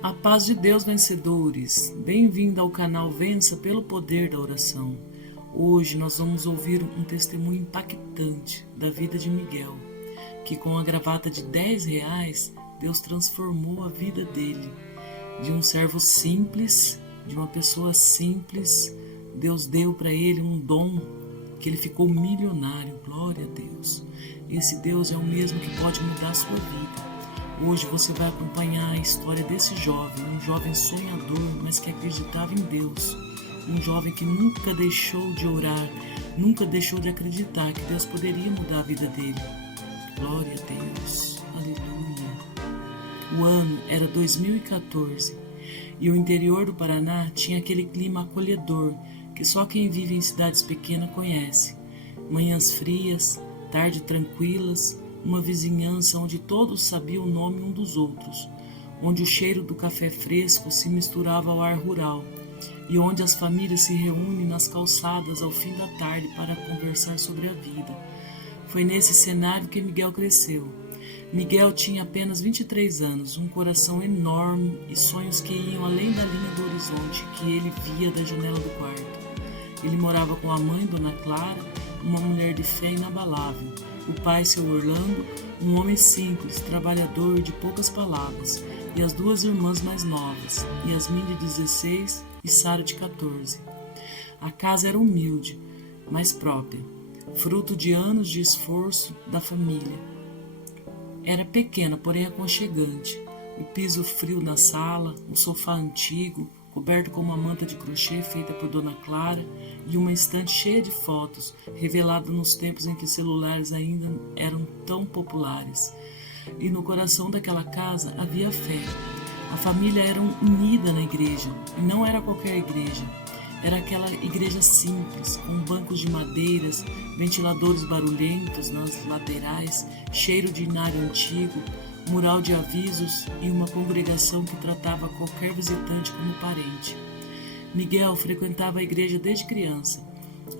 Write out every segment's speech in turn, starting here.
A paz de Deus, vencedores! Bem-vindo ao canal Vença pelo Poder da Oração. Hoje nós vamos ouvir um testemunho impactante da vida de Miguel, que com a gravata de R$ 10, Deus transformou a vida dele. De um servo simples, de uma pessoa simples, Deus deu para ele um dom que ele ficou milionário. Glória a Deus! Esse Deus é o mesmo que pode mudar a sua vida. Hoje você vai acompanhar a história desse jovem, um jovem sonhador, mas que acreditava em Deus. Um jovem que nunca deixou de orar, nunca deixou de acreditar que Deus poderia mudar a vida dele. Glória a Deus, aleluia. O ano era 2014 e o interior do Paraná tinha aquele clima acolhedor que só quem vive em cidades pequenas conhece. Manhãs frias, tardes tranquilas, uma vizinhança onde todos sabiam o nome um dos outros, onde o cheiro do café fresco se misturava ao ar rural e onde as famílias se reúnem nas calçadas ao fim da tarde para conversar sobre a vida. Foi nesse cenário que Miguel cresceu. Miguel tinha apenas 23 anos, um coração enorme e sonhos que iam além da linha do horizonte que ele via da janela do quarto. Ele morava com a mãe, Dona Clara, uma mulher de fé inabalável. O pai, seu Orlando, um homem simples, trabalhador de poucas palavras, e as duas irmãs mais novas, Yasmin de 16 e Sara de 14. A casa era humilde, mas própria, fruto de anos de esforço da família. Era pequena, porém aconchegante. O piso frio na sala, um sofá antigo, coberto com uma manta de crochê feita por Dona Clara e uma estante cheia de fotos, revelada nos tempos em que celulares ainda eram tão populares. E no coração daquela casa havia fé. A família era unida na igreja, e não era qualquer igreja. Era aquela igreja simples, com bancos de madeiras, ventiladores barulhentos nas laterais, cheiro de inário antigo, mural de avisos e uma congregação que tratava qualquer visitante como parente. Miguel frequentava a igreja desde criança,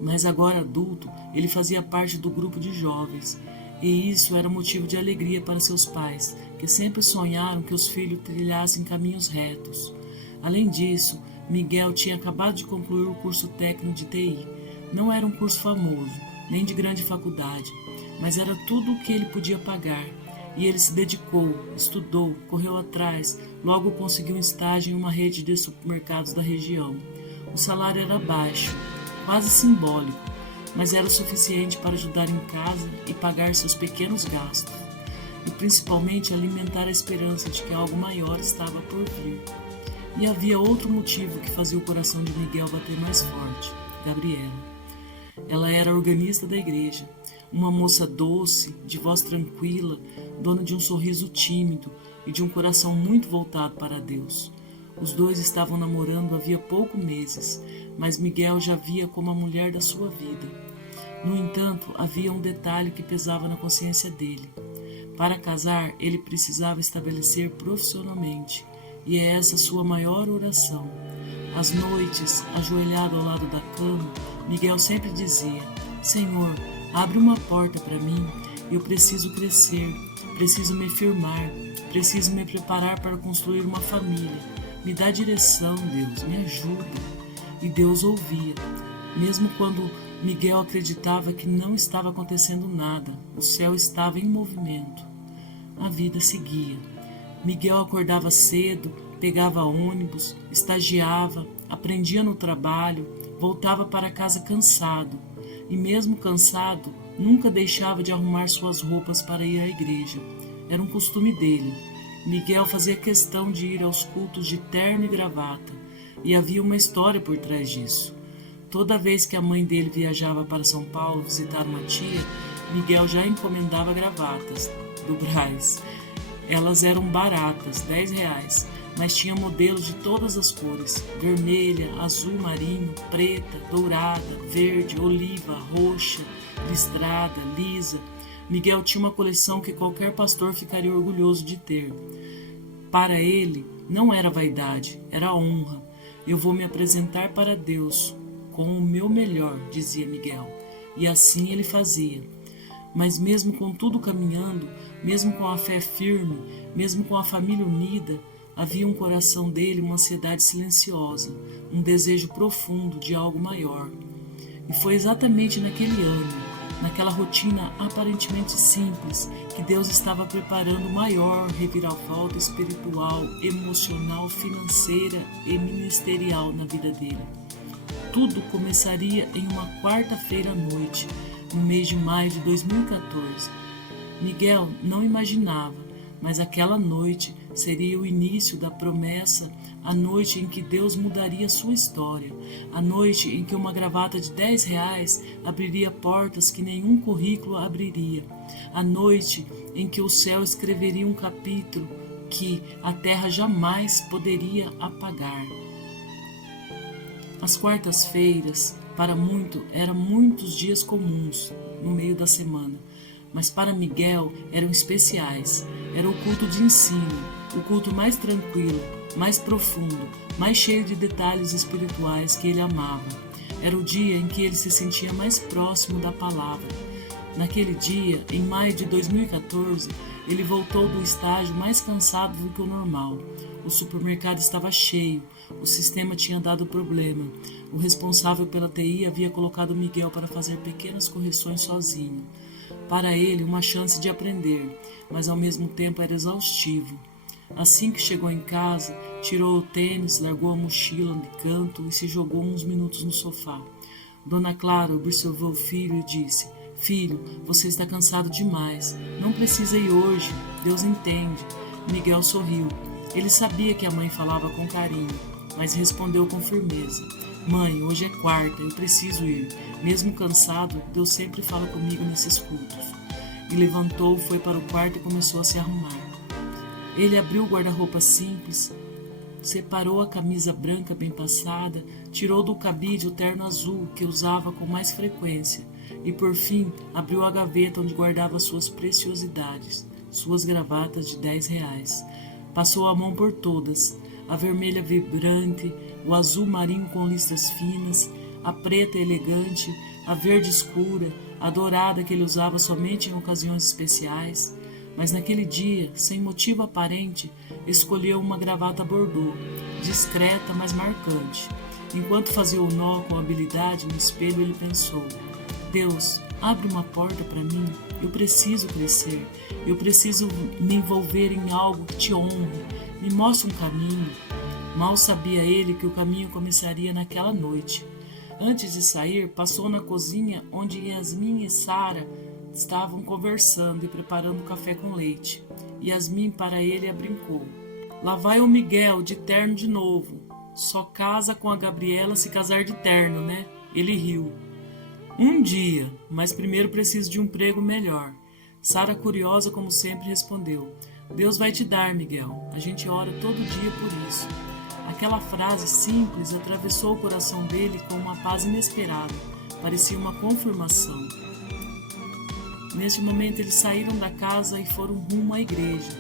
mas agora adulto, ele fazia parte do grupo de jovens, e isso era motivo de alegria para seus pais, que sempre sonharam que os filhos trilhassem caminhos retos. Além disso, Miguel tinha acabado de concluir o curso técnico de TI. Não era um curso famoso, nem de grande faculdade, mas era tudo o que ele podia pagar. E ele se dedicou, estudou, correu atrás, logo conseguiu um estágio em uma rede de supermercados da região. O salário era baixo, quase simbólico, mas era o suficiente para ajudar em casa e pagar seus pequenos gastos, e principalmente alimentar a esperança de que algo maior estava por vir. E havia outro motivo que fazia o coração de Miguel bater mais forte: Gabriela. Ela era organista da igreja, uma moça doce, de voz tranquila, dona de um sorriso tímido e de um coração muito voltado para Deus. Os dois estavam namorando havia poucos meses, mas Miguel já via como a mulher da sua vida. No entanto, havia um detalhe que pesava na consciência dele. Para casar, ele precisava estabelecer profissionalmente, e é essa sua maior oração. Às noites, ajoelhado ao lado da cama, Miguel sempre dizia: Senhor, abre uma porta para mim, eu preciso crescer, preciso me firmar, preciso me preparar para construir uma família. Me dá direção, Deus, me ajuda. E Deus ouvia. Mesmo quando Miguel acreditava que não estava acontecendo nada, o céu estava em movimento. A vida seguia. Miguel acordava cedo, pegava ônibus, estagiava, aprendia no trabalho, voltava para casa cansado. E mesmo cansado, nunca deixava de arrumar suas roupas para ir à igreja. Era um costume dele. Miguel fazia questão de ir aos cultos de terno e gravata, e havia uma história por trás disso. Toda vez que a mãe dele viajava para São Paulo visitar uma tia, Miguel já encomendava gravatas do Brás. Elas eram baratas, R$ 10, mas tinha modelos de todas as cores: vermelha, azul marinho, preta, dourada, verde, oliva, roxa, listrada, lisa. Miguel tinha uma coleção que qualquer pastor ficaria orgulhoso de ter. Para ele, não era vaidade, era honra. Eu vou me apresentar para Deus com o meu melhor, dizia Miguel. E assim ele fazia. Mas mesmo com tudo caminhando, mesmo com a fé firme, mesmo com a família unida, havia no coração dele uma ansiedade silenciosa, um desejo profundo de algo maior. E foi exatamente naquele ano, naquela rotina aparentemente simples, que Deus estava preparando o maior reviravolta espiritual, emocional, financeira e ministerial na vida dele. Tudo começaria em uma quarta-feira à noite, no mês de maio de 2014. Miguel não imaginava, mas aquela noite seria o início da promessa, a noite em que Deus mudaria sua história, a noite em que uma gravata de R$10 abriria portas que nenhum currículo abriria, a noite em que o céu escreveria um capítulo que a terra jamais poderia apagar. As quartas-feiras, para eram muitos dias comuns no meio da semana, mas para Miguel eram especiais. Era o culto de ensino, o culto mais tranquilo, mais profundo, mais cheio de detalhes espirituais que ele amava. Era o dia em que ele se sentia mais próximo da palavra. Naquele dia, em maio de 2014, ele voltou do estágio mais cansado do que o normal. O supermercado estava cheio, o sistema tinha dado problema. O responsável pela TI havia colocado Miguel para fazer pequenas correções sozinho. Para ele, uma chance de aprender, mas ao mesmo tempo era exaustivo. Assim que chegou em casa, tirou o tênis, largou a mochila de canto e se jogou uns minutos no sofá. Dona Clara observou o filho e disse: "Filho, você está cansado demais. Não precisa ir hoje. Deus entende." Miguel sorriu. Ele sabia que a mãe falava com carinho, mas respondeu com firmeza: "Mãe, hoje é quarta, eu preciso ir. Mesmo cansado, Deus sempre fala comigo nesses cultos." E levantou, foi para o quarto e começou a se arrumar. Ele abriu o guarda-roupa simples, separou a camisa branca bem passada, tirou do cabide o terno azul que usava com mais frequência e, por fim, abriu a gaveta onde guardava suas preciosidades, suas gravatas de R$10. Passou a mão por todas, a vermelha vibrante, o azul marinho com listras finas, a preta elegante, a verde escura, a dourada que ele usava somente em ocasiões especiais. Mas naquele dia, sem motivo aparente, escolheu uma gravata bordô, discreta, mas marcante. Enquanto fazia o nó com habilidade no espelho, ele pensou: "Deus, abre uma porta para mim. Eu preciso crescer. Eu preciso me envolver em algo que te honre. Me mostra um caminho." Mal sabia ele que o caminho começaria naquela noite. Antes de sair, passou na cozinha onde Yasmin e Sara estavam conversando e preparando café com leite. Yasmin para ele a brincou: "Lá vai o Miguel de terno de novo. Só casa com a Gabriela se casar de terno, né?" Ele riu. "Um dia, mas primeiro preciso de um emprego melhor." Sara, curiosa como sempre, respondeu: "Deus vai te dar, Miguel. A gente ora todo dia por isso." Aquela frase simples atravessou o coração dele com uma paz inesperada. Parecia uma confirmação. Neste momento, eles saíram da casa e foram rumo à igreja.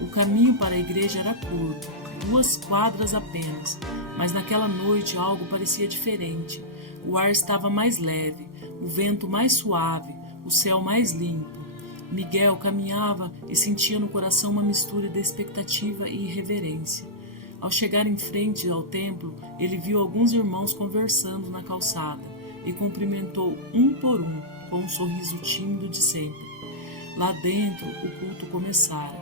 O caminho para a igreja era curto, 2 quadras apenas, mas naquela noite algo parecia diferente. O ar estava mais leve, o vento mais suave, o céu mais limpo. Miguel caminhava e sentia no coração uma mistura de expectativa e irreverência. Ao chegar em frente ao templo, ele viu alguns irmãos conversando na calçada e cumprimentou um por um, com um sorriso tímido de sempre. Lá dentro, o culto começara.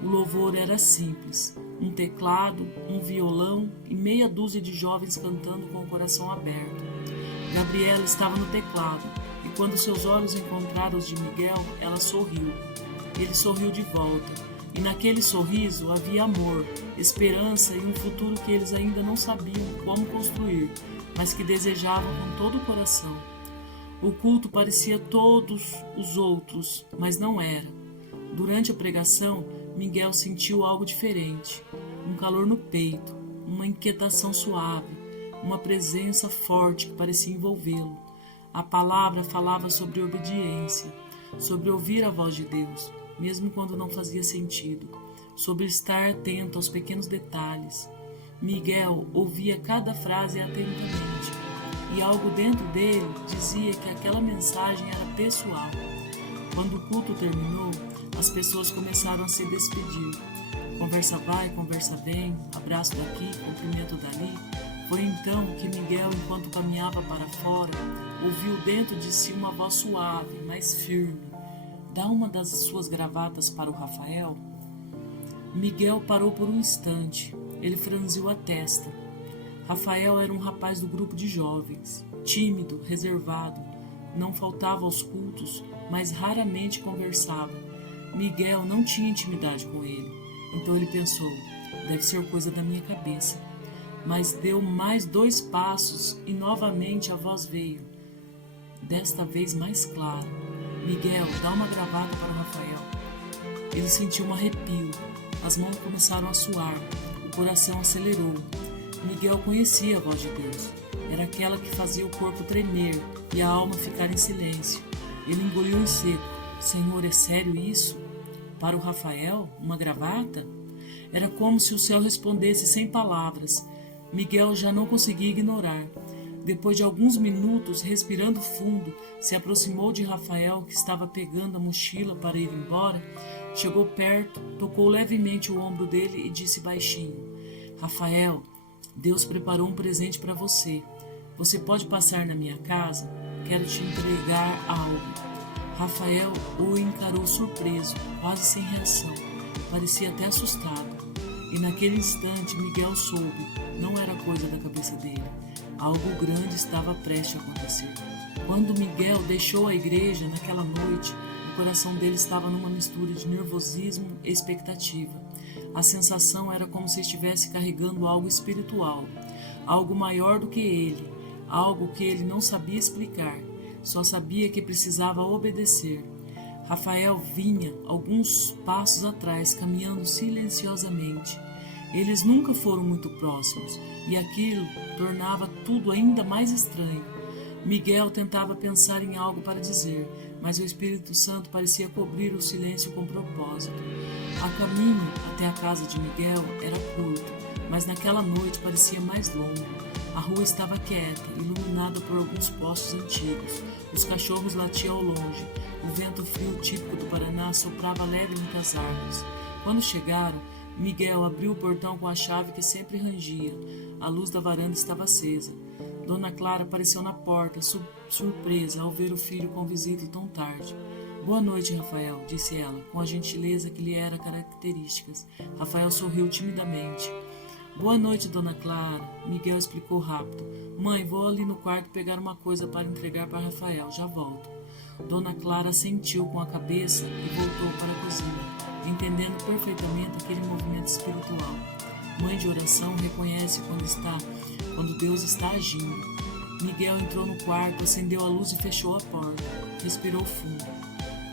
O louvor era simples: um teclado, um violão e meia dúzia de jovens cantando com o coração aberto. Gabriela estava no teclado, e quando seus olhos encontraram os de Miguel, ela sorriu. Ele sorriu de volta. E naquele sorriso havia amor, esperança e um futuro que eles ainda não sabiam como construir, mas que desejavam com todo o coração. O culto parecia todos os outros, mas não era. Durante a pregação, Miguel sentiu algo diferente, um calor no peito, uma inquietação suave, uma presença forte que parecia envolvê-lo. A palavra falava sobre obediência, sobre ouvir a voz de Deus, mesmo quando não fazia sentido, sobre estar atento aos pequenos detalhes. Miguel ouvia cada frase atentamente, e algo dentro dele dizia que aquela mensagem era pessoal. Quando o culto terminou, as pessoas começaram a se despedir. Conversa vai, conversa vem, abraço daqui, cumprimento dali. Foi então que Miguel, enquanto caminhava para fora, ouviu dentro de si uma voz suave, mas firme. Dá uma das suas gravatas para o Rafael. Miguel parou por um instante. Ele franziu a testa. Rafael era um rapaz do grupo de jovens, tímido, reservado. Não faltava aos cultos, mas raramente conversava. Miguel não tinha intimidade com ele, então ele pensou, deve ser coisa da minha cabeça. Mas deu mais 2 passos e novamente a voz veio, desta vez mais clara. Miguel, dá uma gravata para o Rafael. Ele sentiu um arrepio, as mãos começaram a suar, o coração acelerou. Miguel conhecia a voz de Deus, era aquela que fazia o corpo tremer e a alma ficar em silêncio. Ele engoliu em seco. Senhor, é sério isso? Para o Rafael, uma gravata? Era como se o céu respondesse sem palavras. Miguel já não conseguia ignorar. Depois de alguns minutos, respirando fundo, se aproximou de Rafael, que estava pegando a mochila para ir embora. Chegou perto, tocou levemente o ombro dele e disse baixinho: Rafael, Deus preparou um presente para você. Você pode passar na minha casa? Quero te entregar algo. Rafael o encarou surpreso, quase sem reação. Parecia até assustado. E naquele instante Miguel soube, não era coisa da cabeça dele. Algo grande estava prestes a acontecer. Quando Miguel deixou a igreja naquela noite, o coração dele estava numa mistura de nervosismo e expectativa. A sensação era como se estivesse carregando algo espiritual, algo maior do que ele, algo que ele não sabia explicar, só sabia que precisava obedecer. Rafael vinha alguns passos atrás, caminhando silenciosamente. Eles nunca foram muito próximos, e aquilo tornava tudo ainda mais estranho. Miguel tentava pensar em algo para dizer, mas o Espírito Santo parecia cobrir o silêncio com propósito. O caminho até a casa de Miguel era curto, mas naquela noite parecia mais longo. A rua estava quieta, iluminada por alguns postes antigos. Os cachorros latiam ao longe. O vento frio típico do Paraná soprava levemente as árvores. Quando chegaram, Miguel abriu o portão com a chave que sempre rangia. A luz da varanda estava acesa. Dona Clara apareceu na porta, surpresa ao ver o filho com visita tão tarde. Boa noite, Rafael, disse ela, com a gentileza que lhe era característica. Rafael sorriu timidamente. Boa noite, Dona Clara, Miguel explicou rápido. Mãe, vou ali no quarto pegar uma coisa para entregar para Rafael, já volto. Dona Clara assentiu com a cabeça e voltou para a cozinha, entendendo perfeitamente aquele movimento espiritual. Mãe de oração reconhece quando Deus está agindo. Miguel entrou no quarto, acendeu a luz e fechou a porta. Respirou fundo.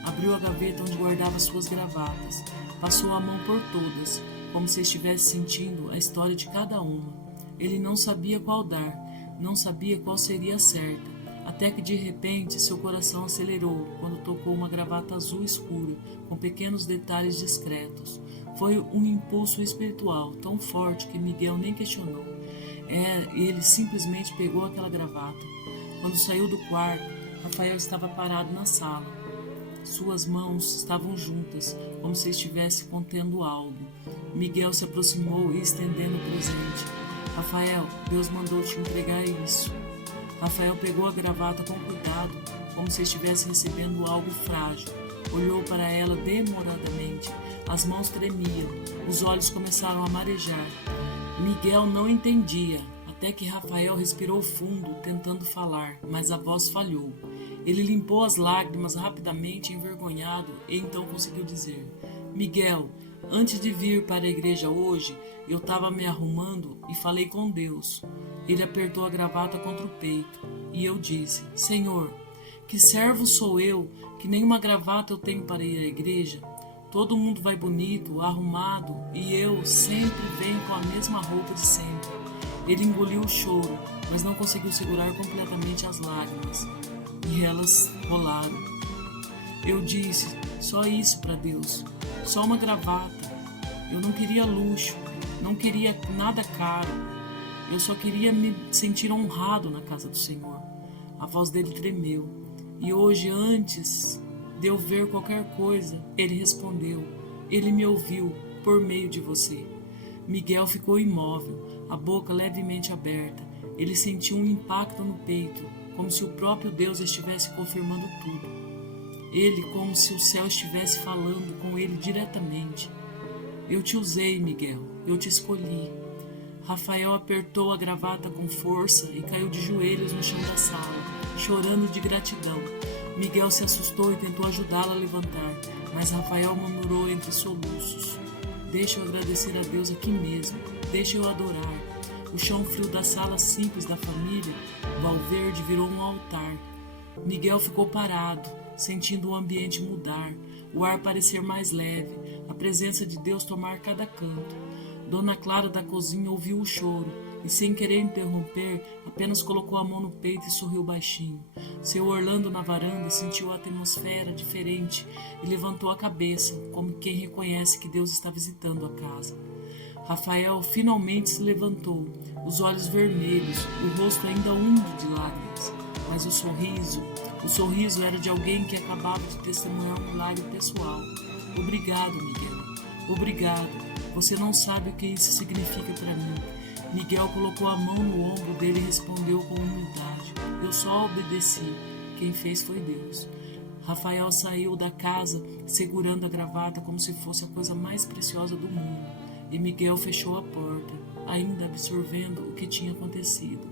Abriu a gaveta onde guardava suas gravatas. Passou a mão por todas, como se estivesse sentindo a história de cada uma. Ele não sabia qual dar, não sabia qual seria a certa, até que de repente seu coração acelerou quando tocou uma gravata azul escura, com pequenos detalhes discretos. Foi um impulso espiritual tão forte que Miguel nem questionou. Ele simplesmente pegou aquela gravata. Quando saiu do quarto, Rafael estava parado na sala. Suas mãos estavam juntas, como se estivesse contendo algo. Miguel se aproximou e estendendo o presente. Rafael, Deus mandou te entregar isso. Rafael pegou a gravata com cuidado, como se estivesse recebendo algo frágil. Olhou para ela demoradamente. As mãos tremiam, os olhos começaram a marejar. Miguel não entendia, até que Rafael respirou fundo, tentando falar, mas a voz falhou. Ele limpou as lágrimas rapidamente, envergonhado, e então conseguiu dizer: Miguel, antes de vir para a igreja hoje, eu estava me arrumando e falei com Deus. Ele apertou a gravata contra o peito, e eu disse: Senhor, que servo sou eu, que nenhuma gravata eu tenho para ir à igreja? Todo mundo vai bonito, arrumado, e eu sempre venho com a mesma roupa de sempre. Ele engoliu o choro, mas não conseguiu segurar completamente as lágrimas, e elas rolaram. Eu disse: só isso para Deus, só uma gravata. Eu não queria luxo, não queria nada caro. Eu só queria me sentir honrado na casa do Senhor. A voz dele tremeu. E hoje, antes de eu ver qualquer coisa, ele respondeu. Ele me ouviu, por meio de você. Miguel ficou imóvel, a boca levemente aberta. Ele sentiu um impacto no peito, como se o próprio Deus estivesse confirmando tudo. Ele, como se o céu estivesse falando com ele diretamente. Eu te usei, Miguel, eu te escolhi. Rafael apertou a gravata com força e caiu de joelhos no chão da sala, chorando de gratidão. Miguel se assustou e tentou ajudá-la a levantar, mas Rafael murmurou entre soluços. Deixa eu agradecer a Deus aqui mesmo, deixa eu adorar. O chão frio da sala simples da família, Valverde, virou um altar. Miguel ficou parado, sentindo o ambiente mudar, o ar parecer mais leve, a presença de Deus tomar cada canto. Dona Clara da cozinha ouviu o choro e, sem querer interromper, apenas colocou a mão no peito e sorriu baixinho. Seu Orlando na varanda sentiu a atmosfera diferente e levantou a cabeça, como quem reconhece que Deus está visitando a casa. Rafael finalmente se levantou, os olhos vermelhos, o rosto ainda úmido de lágrimas, mas o sorriso era de alguém que acabava de testemunhar um milagre pessoal. Obrigado, Miguel. Obrigado. Você não sabe o que isso significa para mim. Miguel colocou a mão no ombro dele e respondeu com humildade. Eu só obedeci. Quem fez foi Deus. Rafael saiu da casa segurando a gravata como se fosse a coisa mais preciosa do mundo. E Miguel fechou a porta, ainda absorvendo o que tinha acontecido.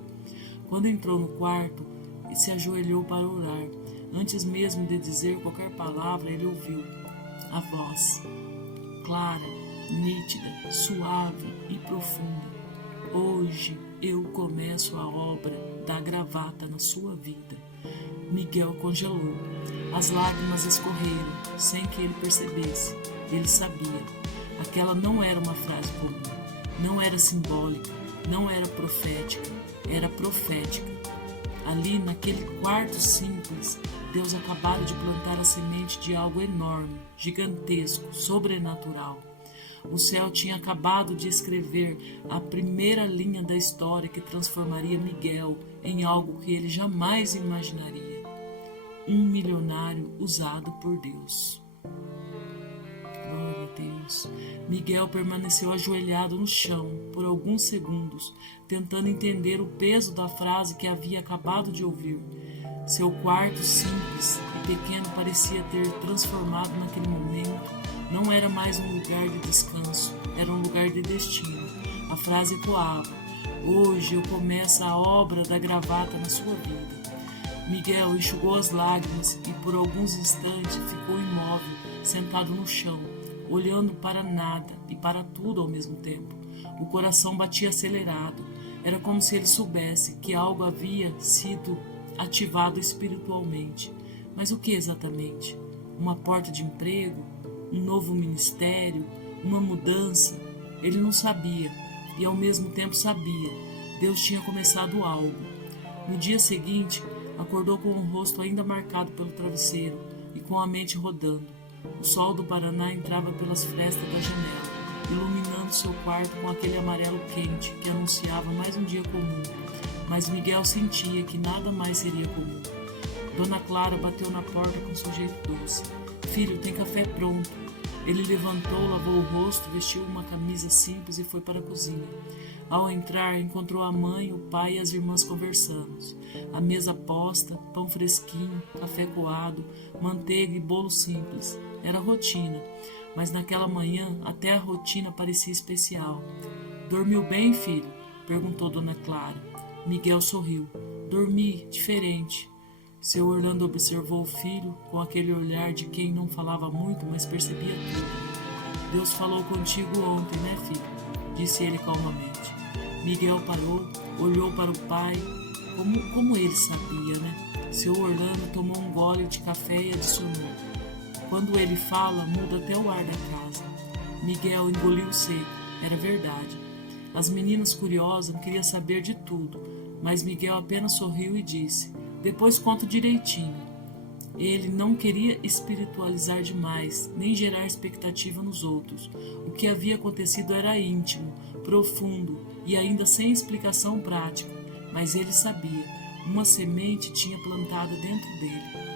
Quando entrou no quarto e se ajoelhou para orar, antes mesmo de dizer qualquer palavra, ele ouviu a voz, clara, nítida, suave e profunda. Hoje eu começo a obra da gravata na sua vida. Miguel congelou. As lágrimas escorreram, sem que ele percebesse. Ele sabia. Aquela não era uma frase comum, não era simbólica, não era profética, era profética. Ali, naquele quarto simples, Deus acabara de plantar a semente de algo enorme, gigantesco, sobrenatural. O céu tinha acabado de escrever a primeira linha da história que transformaria Miguel em algo que ele jamais imaginaria. Um milionário usado por Deus. Glória a Deus. Miguel permaneceu ajoelhado no chão por alguns segundos, tentando entender o peso da frase que havia acabado de ouvir. Seu quarto simples e pequeno parecia ter transformado naquele momento. Não era mais um lugar de descanso, era um lugar de destino. A frase ecoava: hoje eu começo a obra da gravata na sua vida. Miguel enxugou as lágrimas e por alguns instantes ficou imóvel, sentado no chão, olhando para nada e para tudo ao mesmo tempo. O coração batia acelerado. Era como se ele soubesse que algo havia sido ativado espiritualmente. Mas o que exatamente? Uma porta de emprego? Um novo ministério? Uma mudança? Ele não sabia e ao mesmo tempo sabia. Deus tinha começado algo. No dia seguinte, acordou com o rosto ainda marcado pelo travesseiro e com a mente rodando. O sol do Paraná entrava pelas frestas da janela, iluminando seu quarto com aquele amarelo quente que anunciava mais um dia comum. Mas Miguel sentia que nada mais seria comum. Dona Clara bateu na porta com seu jeito doce. Filho, tem café pronto. Ele levantou, lavou o rosto, vestiu uma camisa simples e foi para a cozinha. Ao entrar, encontrou a mãe, o pai e as irmãs conversando. A mesa posta, pão fresquinho, café coado, manteiga e bolo simples. Era rotina, mas naquela manhã até a rotina parecia especial. Dormiu bem, filho? Perguntou Dona Clara. Miguel sorriu. Dormi, diferente. Seu Orlando observou o filho com aquele olhar de quem não falava muito, mas percebia tudo. Deus falou contigo ontem, né, filho? Disse ele calmamente. Miguel parou, olhou para o pai, como ele sabia, né? Seu Orlando tomou um gole de café e adicionou. Quando ele fala, muda até o ar da casa. Miguel engoliu seco, era verdade. As meninas curiosas queriam saber de tudo, mas Miguel apenas sorriu e disse, depois conto direitinho. Ele não queria espiritualizar demais, nem gerar expectativa nos outros. O que havia acontecido era íntimo, profundo e ainda sem explicação prática, mas ele sabia, uma semente tinha plantada dentro dele.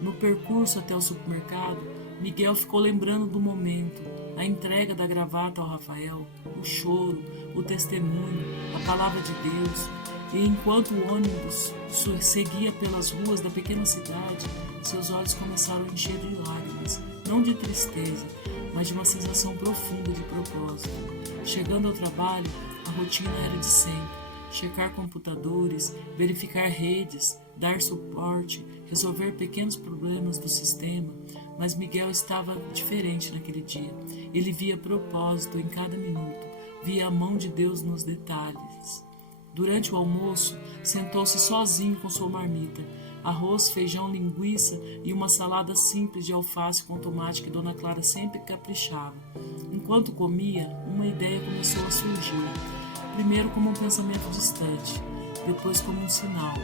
No percurso até o supermercado, Miguel ficou lembrando do momento, a entrega da gravata ao Rafael, o choro, o testemunho, a palavra de Deus. E enquanto o ônibus seguia pelas ruas da pequena cidade, seus olhos começaram a encher de lágrimas, não de tristeza, mas de uma sensação profunda de propósito. Chegando ao trabalho, a rotina era de sempre: checar computadores, verificar redes, dar suporte, resolver pequenos problemas do sistema. Mas Miguel estava diferente naquele dia. Ele via propósito em cada minuto, via a mão de Deus nos detalhes. Durante o almoço, sentou-se sozinho com sua marmita: arroz, feijão, linguiça e uma salada simples de alface com tomate que Dona Clara sempre caprichava. Enquanto comia, uma ideia começou a surgir. Primeiro como um pensamento distante, depois como um sinal,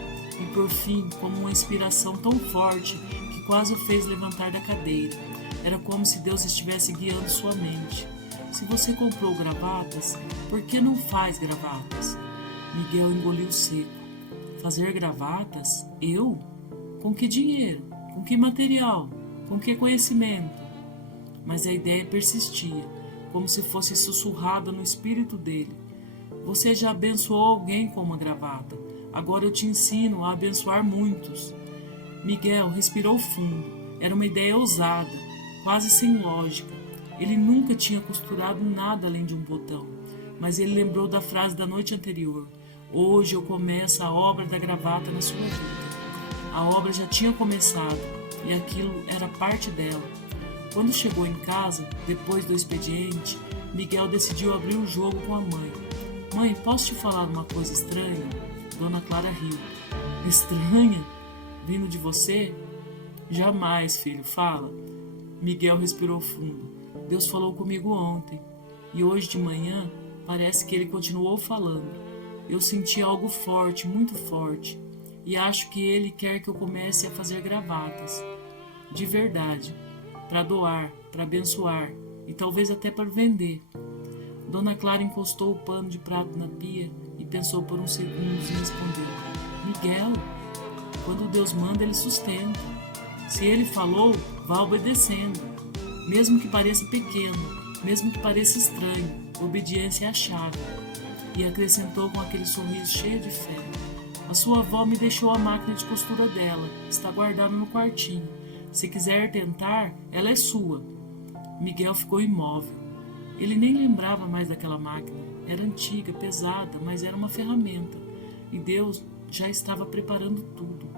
e por fim como uma inspiração tão forte que quase o fez levantar da cadeira. Era como se Deus estivesse guiando sua mente. Se você comprou gravatas, por que não faz gravatas? Miguel engoliu seco. Fazer gravatas? Eu? Com que dinheiro? Com que material? Com que conhecimento? Mas a ideia persistia, como se fosse sussurrada no espírito dele. Você já abençoou alguém com uma gravata. Agora eu te ensino a abençoar muitos. Miguel respirou fundo. Era uma ideia ousada, quase sem lógica. Ele nunca tinha costurado nada além de um botão. Mas ele lembrou da frase da noite anterior: hoje eu começo a obra da gravata na sua vida. A obra já tinha começado e aquilo era parte dela. Quando chegou em casa, depois do expediente, Miguel decidiu abrir o jogo com a mãe. Mãe, posso te falar uma coisa estranha? Dona Clara riu. Estranha? Vindo de você? Jamais, filho, fala. Miguel respirou fundo. Deus falou comigo ontem e hoje de manhã parece que ele continuou falando. Eu senti algo forte, muito forte, e acho que ele quer que eu comece a fazer gravatas. De verdade, para doar, para abençoar e talvez até para vender. Dona Clara encostou o pano de prato na pia e pensou por uns segundos e respondeu: Miguel, quando Deus manda, ele sustenta. Se ele falou, vá obedecendo. Mesmo que pareça pequeno, mesmo que pareça estranho, obediência é a chave. E acrescentou com aquele sorriso cheio de fé: a sua avó me deixou a máquina de costura dela, está guardada no quartinho. Se quiser tentar, ela é sua. Miguel ficou imóvel. Ele nem lembrava mais daquela máquina. Era antiga, pesada, mas era uma ferramenta. E Deus já estava preparando tudo.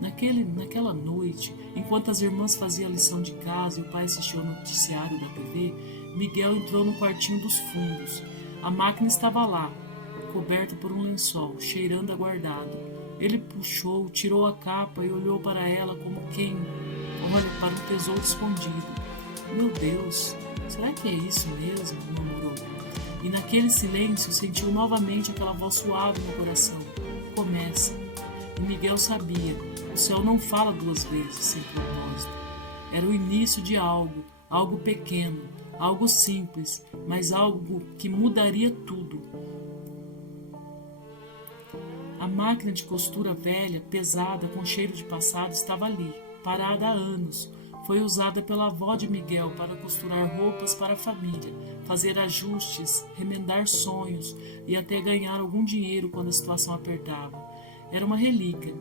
Naquela noite, enquanto as irmãs faziam a lição de casa e o pai assistia ao noticiário da TV, Miguel entrou no quartinho dos fundos. A máquina estava lá, coberta por um lençol, cheirando aguardado. Ele puxou, tirou a capa e olhou para ela como quem olha para um tesouro escondido. Meu Deus, será que é isso mesmo? Murmurou. E naquele silêncio sentiu novamente aquela voz suave no coração: começa. E Miguel sabia, o céu não fala duas vezes sem propósito. Era o início de algo, algo pequeno, algo simples, mas algo que mudaria tudo. A máquina de costura velha, pesada, com cheiro de passado, estava ali, parada há anos. Foi usada pela avó de Miguel para costurar roupas para a família, fazer ajustes, remendar sonhos e até ganhar algum dinheiro quando a situação apertava. Era uma relíquia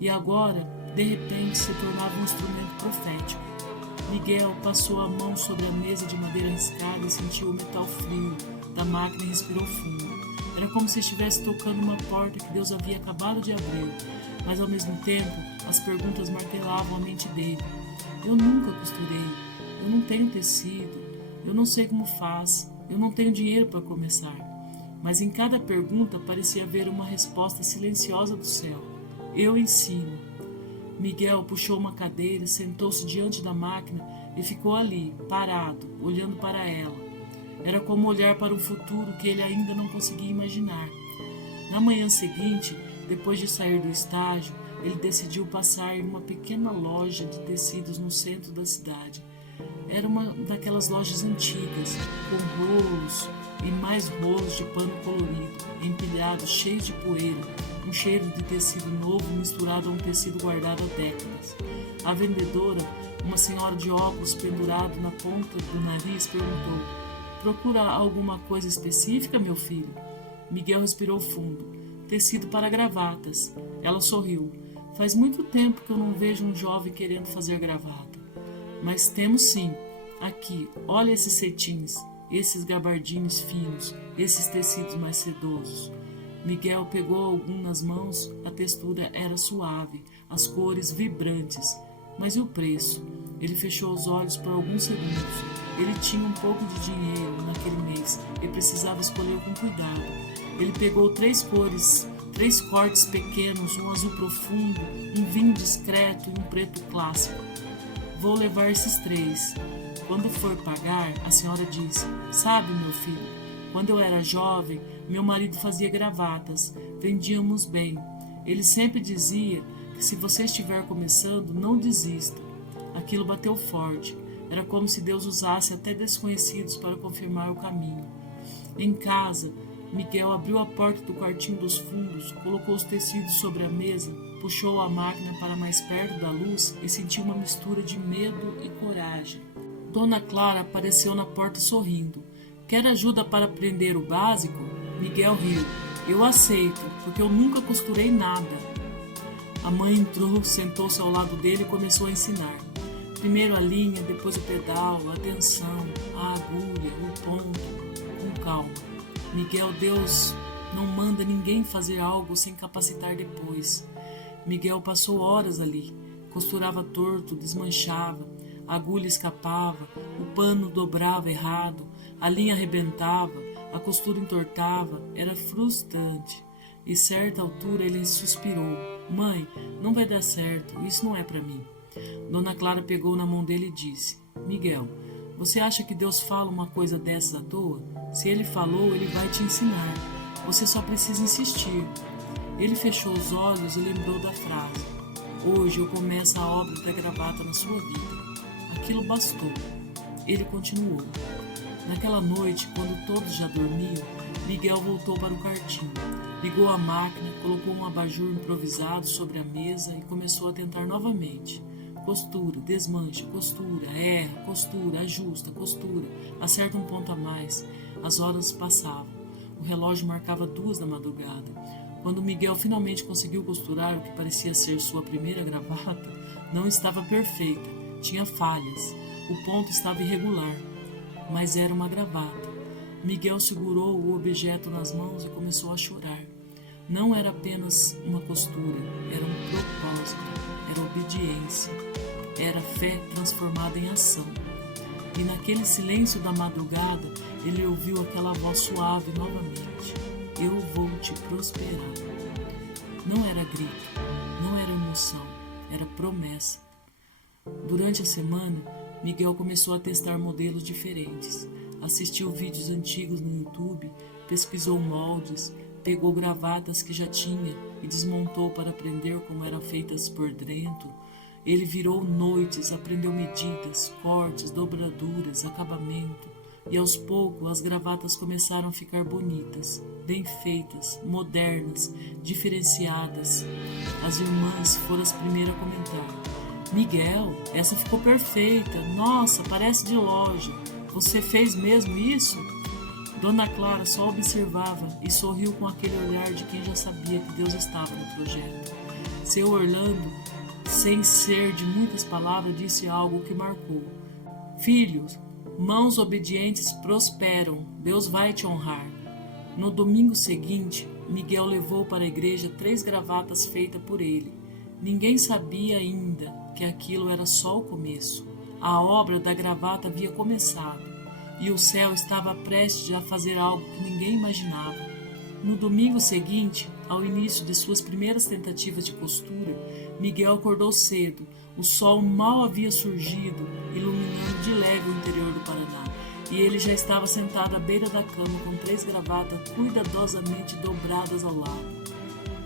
e agora, de repente, se tornava um instrumento profético. Miguel passou a mão sobre a mesa de madeira riscada e sentiu o metal frio da máquina e respirou fundo. Era como se estivesse tocando uma porta que Deus havia acabado de abrir, mas ao mesmo tempo as perguntas martelavam a mente dele. Eu nunca costurei, eu não tenho tecido, eu não sei como faz, eu não tenho dinheiro para começar. Mas em cada pergunta parecia haver uma resposta silenciosa do céu. Eu ensino. Miguel puxou uma cadeira, sentou-se diante da máquina e ficou ali, parado, olhando para ela. Era como olhar para um futuro que ele ainda não conseguia imaginar. Na manhã seguinte, depois de sair do estágio, ele decidiu passar em uma pequena loja de tecidos no centro da cidade. Era uma daquelas lojas antigas, com rolos e mais rolos de pano colorido, empilhados, cheios de poeira, um cheiro de tecido novo misturado a um tecido guardado há décadas. A vendedora Uma senhora de óculos pendurado na ponta do nariz perguntou: procura alguma coisa específica, meu filho? Miguel respirou fundo. Tecido para gravatas. Ela sorriu. Faz muito tempo que eu não vejo um jovem querendo fazer gravata. Mas temos sim. Aqui, olha esses cetins, esses gabardines finos, esses tecidos mais sedosos. Miguel pegou algum nas mãos, a textura era suave, as cores vibrantes. Mas e o preço? Ele fechou os olhos por alguns segundos. Ele tinha um pouco de dinheiro naquele mês e precisava escolher com cuidado. Ele pegou 3 cores, 3 cortes pequenos, um azul profundo, um vinho discreto e um preto clássico. Vou levar esses 3. Quando for pagar, a senhora disse: sabe, meu filho, quando eu era jovem, meu marido fazia gravatas, vendíamos bem. Ele sempre dizia que se você estiver começando, não desista. Aquilo bateu forte. Era como se Deus usasse até desconhecidos para confirmar o caminho. Em casa, Miguel abriu a porta do quartinho dos fundos, colocou os tecidos sobre a mesa, puxou a máquina para mais perto da luz e sentiu uma mistura de medo e coragem. Dona Clara apareceu na porta sorrindo. Quer ajuda para aprender o básico? Miguel riu. Eu aceito, porque eu nunca costurei nada. A mãe entrou, sentou-se ao lado dele e começou a ensinar. Primeiro a linha, depois o pedal, a tensão, a agulha, o ponto, com calma. Miguel, Deus não manda ninguém fazer algo sem capacitar depois. Miguel passou horas ali, costurava torto, desmanchava, a agulha escapava, o pano dobrava errado, a linha arrebentava, a costura entortava, era frustrante. E certa altura ele suspirou: mãe, não vai dar certo, isso não é para mim. Dona Clara pegou na mão dele e disse: Miguel, você acha que Deus fala uma coisa dessas à toa? Se ele falou, ele vai te ensinar. Você só precisa insistir. Ele fechou os olhos e lembrou da frase: hoje eu começo a obra da gravata na sua vida. Aquilo bastou. Ele continuou. Naquela noite, quando todos já dormiam, Miguel voltou para o quartinho. Ligou a máquina, colocou um abajur improvisado sobre a mesa e começou a tentar novamente. Costura, desmancha, costura, erra, costura, ajusta, costura, acerta um ponto a mais. As horas passavam. O relógio marcava 2 da madrugada. Quando Miguel finalmente conseguiu costurar o que parecia ser sua primeira gravata, não estava perfeita, tinha falhas. O ponto estava irregular, mas era uma gravata. Miguel segurou o objeto nas mãos e começou a chorar. Não era apenas uma costura, era um propósito, era obediência, era fé transformada em ação. E naquele silêncio da madrugada, ele ouviu aquela voz suave novamente: eu vou te prosperar. Não era grito, não era emoção, era promessa. Durante a semana, Miguel começou a testar modelos diferentes. Assistiu vídeos antigos no YouTube, pesquisou moldes, pegou gravatas que já tinha e desmontou para aprender como eram feitas por dentro. Ele virou noites, aprendeu medidas, cortes, dobraduras, acabamento. E aos poucos as gravatas começaram a ficar bonitas, bem feitas, modernas, diferenciadas. As irmãs foram as primeiras a comentar: Miguel, essa ficou perfeita, nossa, parece de loja. Você fez mesmo isso? Dona Clara só observava e sorriu com aquele olhar de quem já sabia que Deus estava no projeto. Seu Orlando, sem ser de muitas palavras, disse algo que marcou: filhos, mãos obedientes prosperam, Deus vai te honrar. No domingo seguinte, Miguel levou para a igreja 3 gravatas feitas por ele. Ninguém sabia ainda que aquilo era só o começo. A obra da gravata havia começado e o céu estava prestes a fazer algo que ninguém imaginava. No domingo seguinte, ao início de suas primeiras tentativas de costura, Miguel acordou cedo. O sol mal havia surgido, iluminando de leve o interior do Paraná, e ele já estava sentado à beira da cama com 3 gravatas cuidadosamente dobradas ao lado: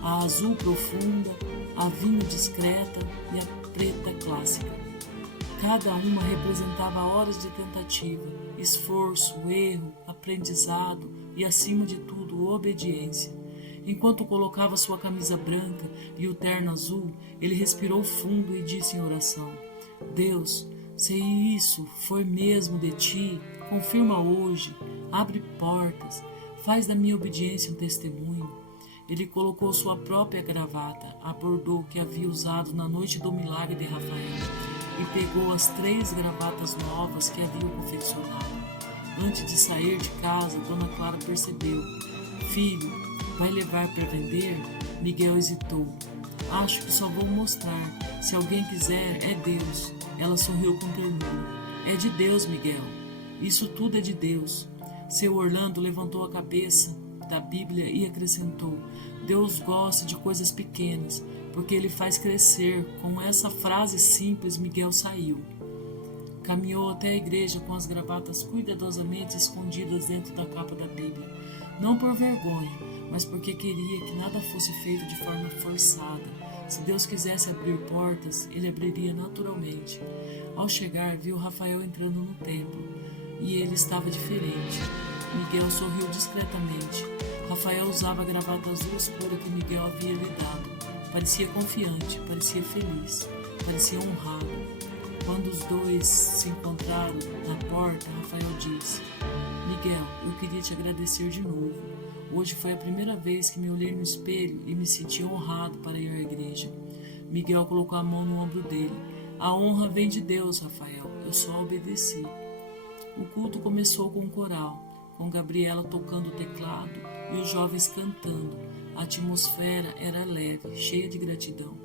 a azul profunda, a vinho discreta e a preta clássica. Cada uma representava horas de tentativa, esforço, erro, aprendizado e, acima de tudo, obediência. Enquanto colocava sua camisa branca e o terno azul, ele respirou fundo e disse em oração: Deus, se isso foi mesmo de ti, confirma hoje, abre portas, faz da minha obediência um testemunho. Ele colocou sua própria gravata, a bordô que havia usado na noite do milagre de Rafael, e pegou as 3 gravatas novas que haviam confeccionado. Antes de sair de casa, Dona Clara percebeu. Filho, vai levar para vender? Miguel hesitou. Acho que só vou mostrar. Se alguém quiser, é Deus. Ela sorriu com ternura. É de Deus, Miguel. Isso tudo é de Deus. Seu Orlando levantou a cabeça da Bíblia e acrescentou: Deus gosta de coisas pequenas, porque Ele faz crescer. Com essa frase simples, Miguel saiu. Caminhou até a igreja com as gravatas cuidadosamente escondidas dentro da capa da Bíblia. Não por vergonha, mas porque queria que nada fosse feito de forma forçada. Se Deus quisesse abrir portas, Ele abriria naturalmente. Ao chegar, viu Rafael entrando no templo, e ele estava diferente. Miguel sorriu discretamente. Rafael usava a gravata azul escura que Miguel havia lhe dado. Parecia confiante, parecia feliz, parecia honrado. Quando os dois se encontraram na porta, Rafael disse: Miguel, eu queria te agradecer de novo. Hoje foi a primeira vez que me olhei no espelho e me senti honrado para ir à igreja. Miguel colocou a mão no ombro dele. A honra vem de Deus, Rafael. Eu só obedeci. O culto começou com um coral, com Gabriela tocando o teclado e os jovens cantando. A atmosfera era leve, cheia de gratidão.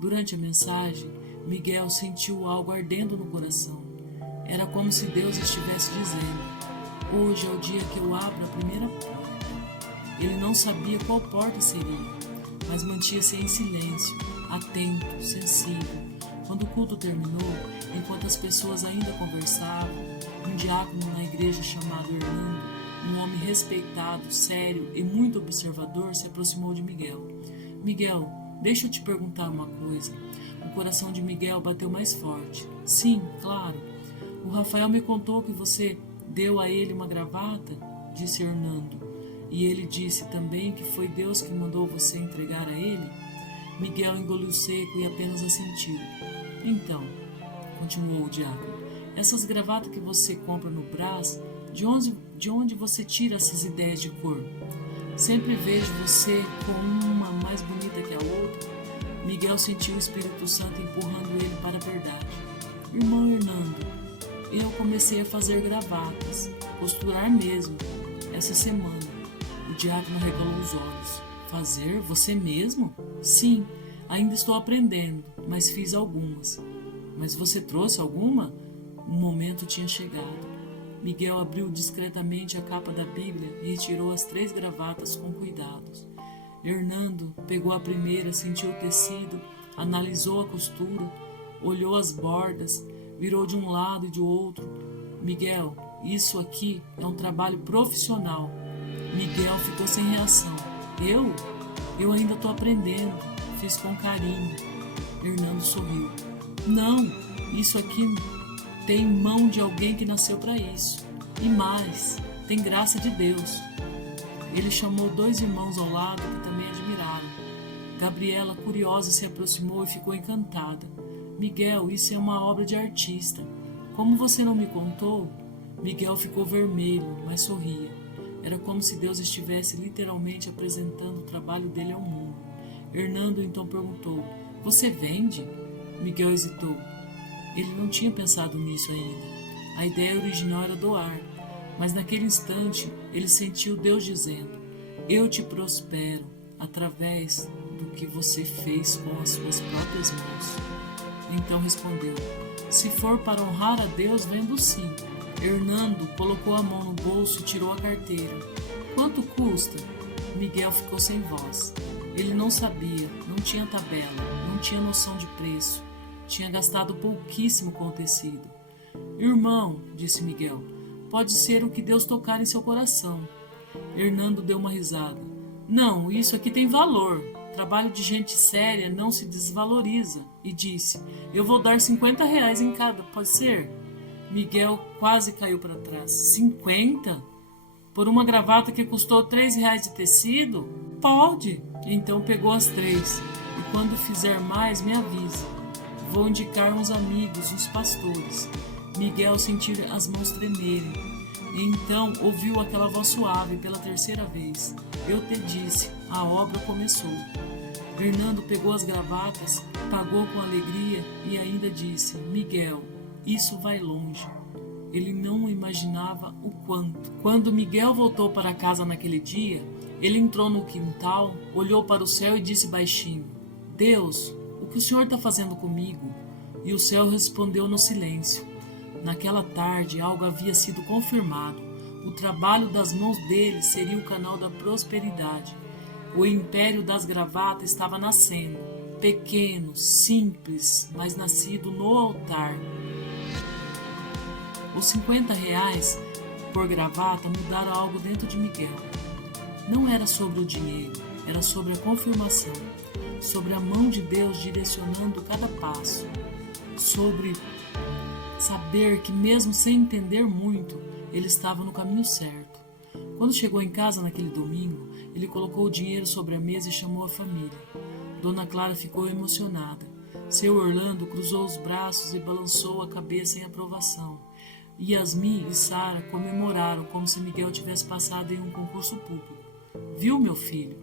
Durante a mensagem, Miguel sentiu algo ardendo no coração. Era como se Deus estivesse dizendo: hoje é o dia que eu abro a primeira porta. Ele não sabia qual porta seria, mas mantinha-se em silêncio, atento, sensível. Quando o culto terminou, enquanto as pessoas ainda conversavam, um diácono na igreja chamado Hernando, um homem respeitado, sério e muito observador, se aproximou de Miguel. Miguel, deixa eu te perguntar uma coisa. O coração de Miguel bateu mais forte. Sim, claro. O Rafael me contou que você deu a ele uma gravata, disse Hernando. E ele disse também que foi Deus que mandou você entregar a ele? Miguel engoliu seco e apenas assentiu. Então, continuou o diácono, essas gravatas que você compra no Brás, de onde você tira essas ideias de cor? Sempre vejo você com uma mais bonita que a outra. Miguel sentiu o Espírito Santo empurrando ele para a verdade. Irmão Hernando, eu comecei a fazer gravatas, costurar mesmo, essa semana. O diácono regalou os olhos. Fazer? Você mesmo? Sim, ainda estou aprendendo, mas fiz algumas. Mas você trouxe alguma? O momento tinha chegado. Miguel abriu discretamente a capa da Bíblia e retirou as 3 gravatas com cuidados. Hernando pegou a primeira, sentiu o tecido, analisou a costura, olhou as bordas, virou de um lado e de outro. Miguel, isso aqui é um trabalho profissional. Miguel ficou sem reação. Eu ainda estou aprendendo. Fiz com carinho. Hernando sorriu. Não, isso aqui tem mão de alguém que nasceu para isso. E mais, tem graça de Deus. Ele chamou 2 irmãos ao lado que também admiraram. Gabriela, curiosa, se aproximou e ficou encantada. Miguel, isso é uma obra de artista. Como você não me contou? Miguel ficou vermelho, mas sorria. Era como se Deus estivesse literalmente apresentando o trabalho dele ao mundo. Hernando então perguntou: você vende? Miguel hesitou. Ele não tinha pensado nisso ainda. A ideia original era doar, mas naquele instante ele sentiu Deus dizendo: eu te prospero através do que você fez com as suas próprias mãos. Então respondeu: se for para honrar a Deus, vendo sim. Hernando colocou a mão no bolso e tirou a carteira. Quanto custa? Miguel ficou sem voz. Ele não sabia, não tinha tabela, não tinha noção de preço. Tinha gastado pouquíssimo com o tecido. Irmão, disse Miguel, pode ser o que Deus tocar em seu coração. Hernando deu uma risada. Não, isso aqui tem valor. Trabalho de gente séria não se desvaloriza. E disse: eu vou dar R$50 em cada, pode ser? Miguel quase caiu para trás. 50? Por uma gravata que custou R$3 de tecido? Pode. Então pegou as 3. E quando fizer mais, me avise. Vou indicar uns amigos, uns pastores. Miguel sentiu as mãos tremerem. E então ouviu aquela voz suave pela terceira vez. Eu te disse, a obra começou. Fernando pegou as gravatas, pagou com alegria e ainda disse, Miguel, isso vai longe. Ele não imaginava o quanto. Quando Miguel voltou para casa naquele dia, ele entrou no quintal, olhou para o céu e disse baixinho, Deus, o que o Senhor está fazendo comigo? E o céu respondeu no silêncio. Naquela tarde, algo havia sido confirmado. O trabalho das mãos dele seria o canal da prosperidade. O império das gravatas estava nascendo. Pequeno, simples, mas nascido no altar. Os R$ 50 por gravata mudaram algo dentro de Miguel. Não era sobre o dinheiro, era sobre a confirmação, sobre a mão de Deus direcionando cada passo, sobre saber que mesmo sem entender muito, ele estava no caminho certo. Quando chegou em casa naquele domingo, ele colocou o dinheiro sobre a mesa e chamou a família. Dona Clara ficou emocionada. Seu Orlando cruzou os braços e balançou a cabeça em aprovação. Yasmin e Sara comemoraram como se Miguel tivesse passado em um concurso público. Viu, meu filho?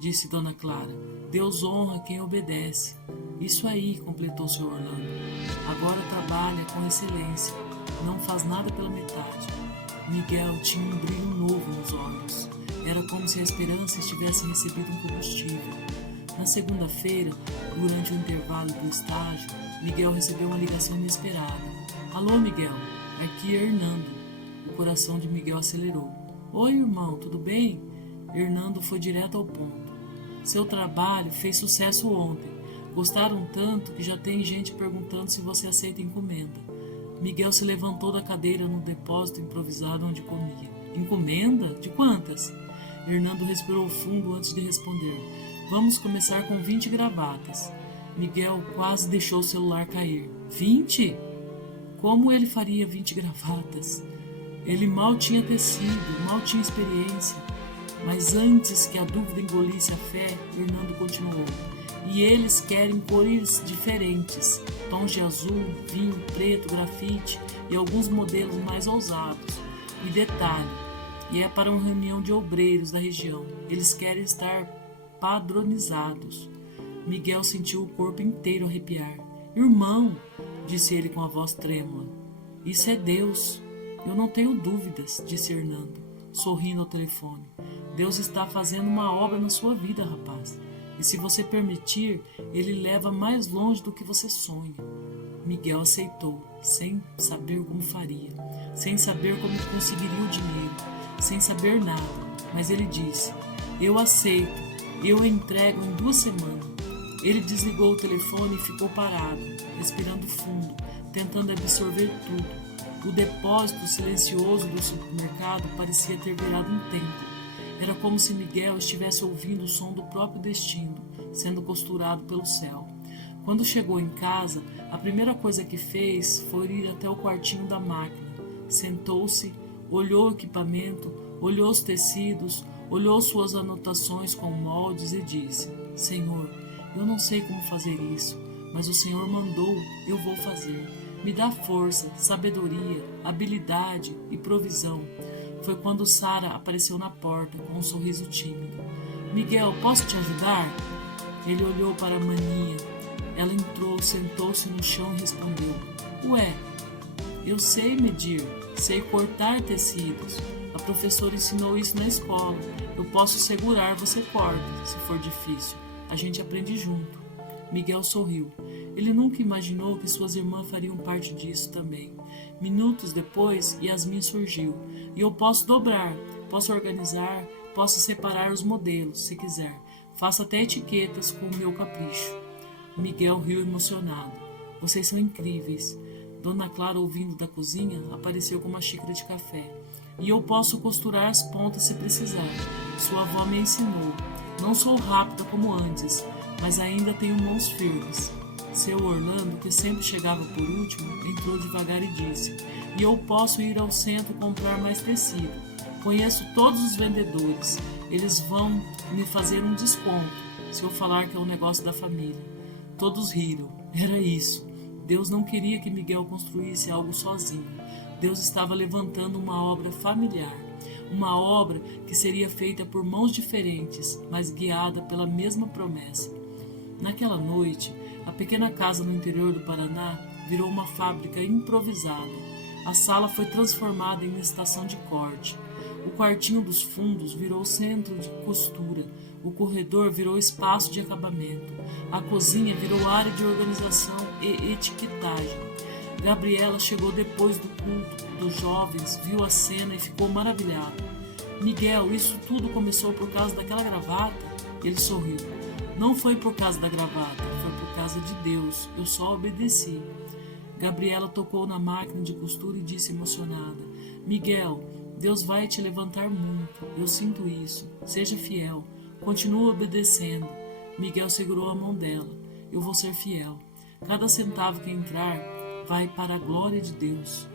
Disse Dona Clara. Deus honra quem obedece. Isso aí, completou seu Orlando. Agora trabalha com excelência. Não faz nada pela metade. Miguel tinha um brilho novo nos olhos. Era como se a esperança tivesse recebido um combustível. Na segunda-feira, durante o intervalo do estágio, Miguel recebeu uma ligação inesperada. Alô, Miguel, aqui é Hernando. O coração de Miguel acelerou. Oi, irmão, tudo bem? Hernando foi direto ao ponto. Seu trabalho fez sucesso ontem. Gostaram tanto que já tem gente perguntando se você aceita encomenda. Miguel se levantou da cadeira no depósito improvisado onde comia. Encomenda? De quantas? Hernando respirou fundo antes de responder. Vamos começar com 20 gravatas. Miguel quase deixou o celular cair. 20? Como ele faria 20 gravatas? Ele mal tinha tecido, mal tinha experiência. Mas antes que a dúvida engolisse a fé, Hernando continuou. E eles querem cores diferentes, tons de azul, vinho, preto, grafite e alguns modelos mais ousados. E detalhe, e é para uma reunião de obreiros da região. Eles querem estar padronizados. Miguel sentiu o corpo inteiro arrepiar. Irmão, disse ele com a voz trêmula, isso é Deus. Eu não tenho dúvidas, disse Hernando, sorrindo ao telefone. Deus está fazendo uma obra na sua vida, rapaz. E se você permitir, ele leva mais longe do que você sonha. Miguel aceitou, sem saber como faria, sem saber como conseguiria o dinheiro, sem saber nada. Mas ele disse, eu aceito, eu entrego em 2 semanas. Ele desligou o telefone e ficou parado, respirando fundo, tentando absorver tudo. O depósito silencioso do supermercado parecia ter virado um templo. Era como se Miguel estivesse ouvindo o som do próprio destino, sendo costurado pelo céu. Quando chegou em casa, a primeira coisa que fez foi ir até o quartinho da máquina. Sentou-se, olhou o equipamento, olhou os tecidos, olhou suas anotações com moldes e disse, Senhor, eu não sei como fazer isso, mas o Senhor mandou, eu vou fazer. Me dá força, sabedoria, habilidade e provisão. Foi quando Sara apareceu na porta com um sorriso tímido. Miguel, posso te ajudar? Ele olhou para a maninha. Ela entrou, sentou-se no chão e respondeu. Ué, eu sei medir, sei cortar tecidos. A professora ensinou isso na escola. Eu posso segurar, você corta, se for difícil. A gente aprende junto. Miguel sorriu. Ele nunca imaginou que suas irmãs fariam parte disso também. Minutos depois, Yasmin surgiu. E eu posso dobrar, posso organizar, posso separar os modelos, se quiser. Faço até etiquetas com o meu capricho. Miguel riu emocionado. Vocês são incríveis. Dona Clara, ouvindo da cozinha, apareceu com uma xícara de café. E eu posso costurar as pontas se precisar. Sua avó me ensinou. Não sou rápida como antes, mas ainda tenho mãos firmes. Seu Orlando, que sempre chegava por último, entrou devagar e disse, e eu posso ir ao centro comprar mais tecido. Conheço todos os vendedores. Eles vão me fazer um desconto, se eu falar que é um negócio da família. Todos riram. Era isso. Deus não queria que Miguel construísse algo sozinho. Deus estava levantando uma obra familiar, uma obra que seria feita por mãos diferentes, mas guiada pela mesma promessa. Naquela noite, a pequena casa no interior do Paraná virou uma fábrica improvisada. A sala foi transformada em uma estação de corte. O quartinho dos fundos virou centro de costura. O corredor virou espaço de acabamento. A cozinha virou área de organização e etiquetagem. Gabriela chegou depois do culto dos jovens, viu a cena e ficou maravilhada. Miguel, isso tudo começou por causa daquela gravata? Ele sorriu. Não foi por causa da gravata, foi por causa de Deus. Eu só obedeci. Gabriela tocou na máquina de costura e disse emocionada: Miguel, Deus vai te levantar muito. Eu sinto isso. Seja fiel. Continue obedecendo. Miguel segurou a mão dela. Eu vou ser fiel. Cada centavo que entrar vai para a glória de Deus.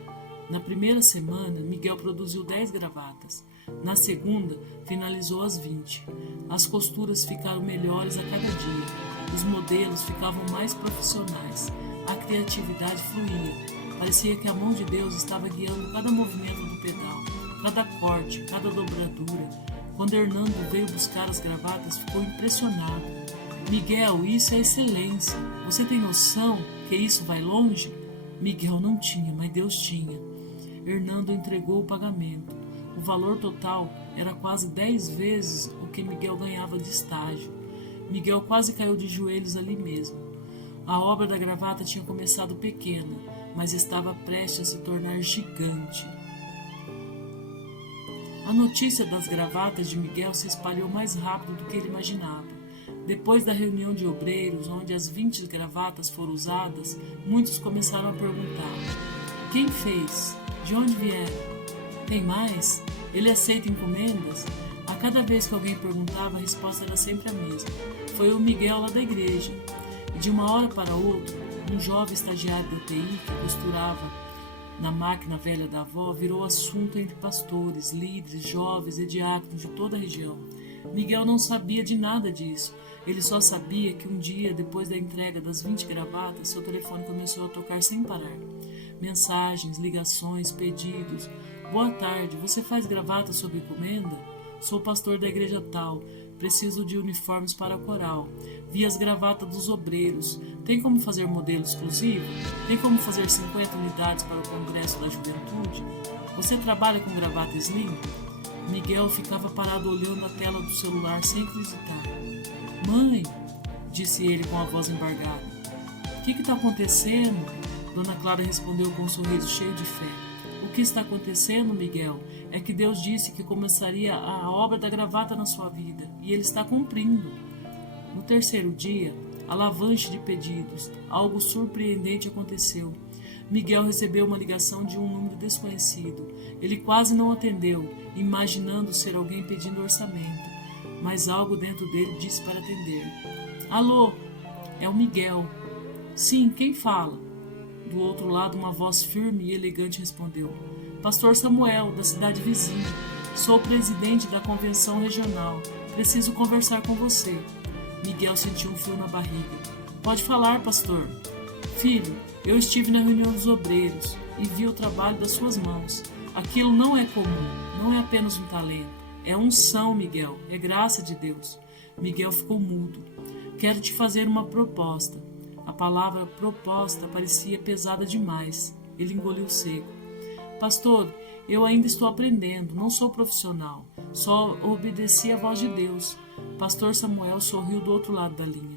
Na primeira semana, Miguel produziu 10 gravatas. Na segunda, finalizou as 20. As costuras ficaram melhores a cada dia. Os modelos ficavam mais profissionais. A criatividade fluía. Parecia que a mão de Deus estava guiando cada movimento do pedal, cada corte, cada dobradura. Quando Hernando veio buscar as gravatas, ficou impressionado. Miguel, isso é excelência. Você tem noção que isso vai longe? Miguel não tinha, mas Deus tinha. Hernando entregou o pagamento. O valor total era quase 10 vezes o que Miguel ganhava de estágio. Miguel quase caiu de joelhos ali mesmo. A obra da gravata tinha começado pequena, mas estava prestes a se tornar gigante. A notícia das gravatas de Miguel se espalhou mais rápido do que ele imaginava. Depois da reunião de obreiros, onde as 20 gravatas foram usadas, muitos começaram a perguntar: quem fez? De onde vieram? Tem mais? Ele aceita encomendas? A cada vez que alguém perguntava, a resposta era sempre a mesma. Foi o Miguel lá da igreja. E de uma hora para outra, um jovem estagiário da TI que costurava na máquina velha da avó virou assunto entre pastores, líderes, jovens e diáconos de toda a região. Miguel não sabia de nada disso. Ele só sabia que um dia, depois da entrega das 20 gravatas, seu telefone começou a tocar sem parar. Mensagens, ligações, pedidos. Boa tarde, você faz gravata sob encomenda? Sou pastor da igreja tal. Preciso de uniformes para a coral. Vi as gravatas dos obreiros. Tem como fazer modelo exclusivo? Tem como fazer 50 unidades para o Congresso da Juventude? Você trabalha com gravata slim? Miguel ficava parado olhando a tela do celular sem acreditar. Mãe, disse ele com a voz embargada. O que está acontecendo? Dona Clara respondeu com um sorriso cheio de fé. O que está acontecendo, Miguel, é que Deus disse que começaria a obra da gravata na sua vida, e Ele está cumprindo. No terceiro dia, avalanche de pedidos, algo surpreendente aconteceu. Miguel recebeu uma ligação de um número desconhecido. Ele quase não atendeu, imaginando ser alguém pedindo orçamento, mas algo dentro dele disse para atender. Alô, é o Miguel. Sim, quem fala? Do outro lado, uma voz firme e elegante respondeu. Pastor Samuel, da cidade vizinha. Sou presidente da convenção regional. Preciso conversar com você. Miguel sentiu um frio na barriga. Pode falar, pastor. Filho, eu estive na reunião dos obreiros e vi o trabalho das suas mãos. Aquilo não é comum, não é apenas um talento. É unção, Miguel, é graça de Deus. Miguel ficou mudo. Quero te fazer uma proposta. A palavra proposta parecia pesada demais. Ele engoliu seco. Pastor, eu ainda estou aprendendo, não sou profissional. Só obedeci à voz de Deus. Pastor Samuel sorriu do outro lado da linha.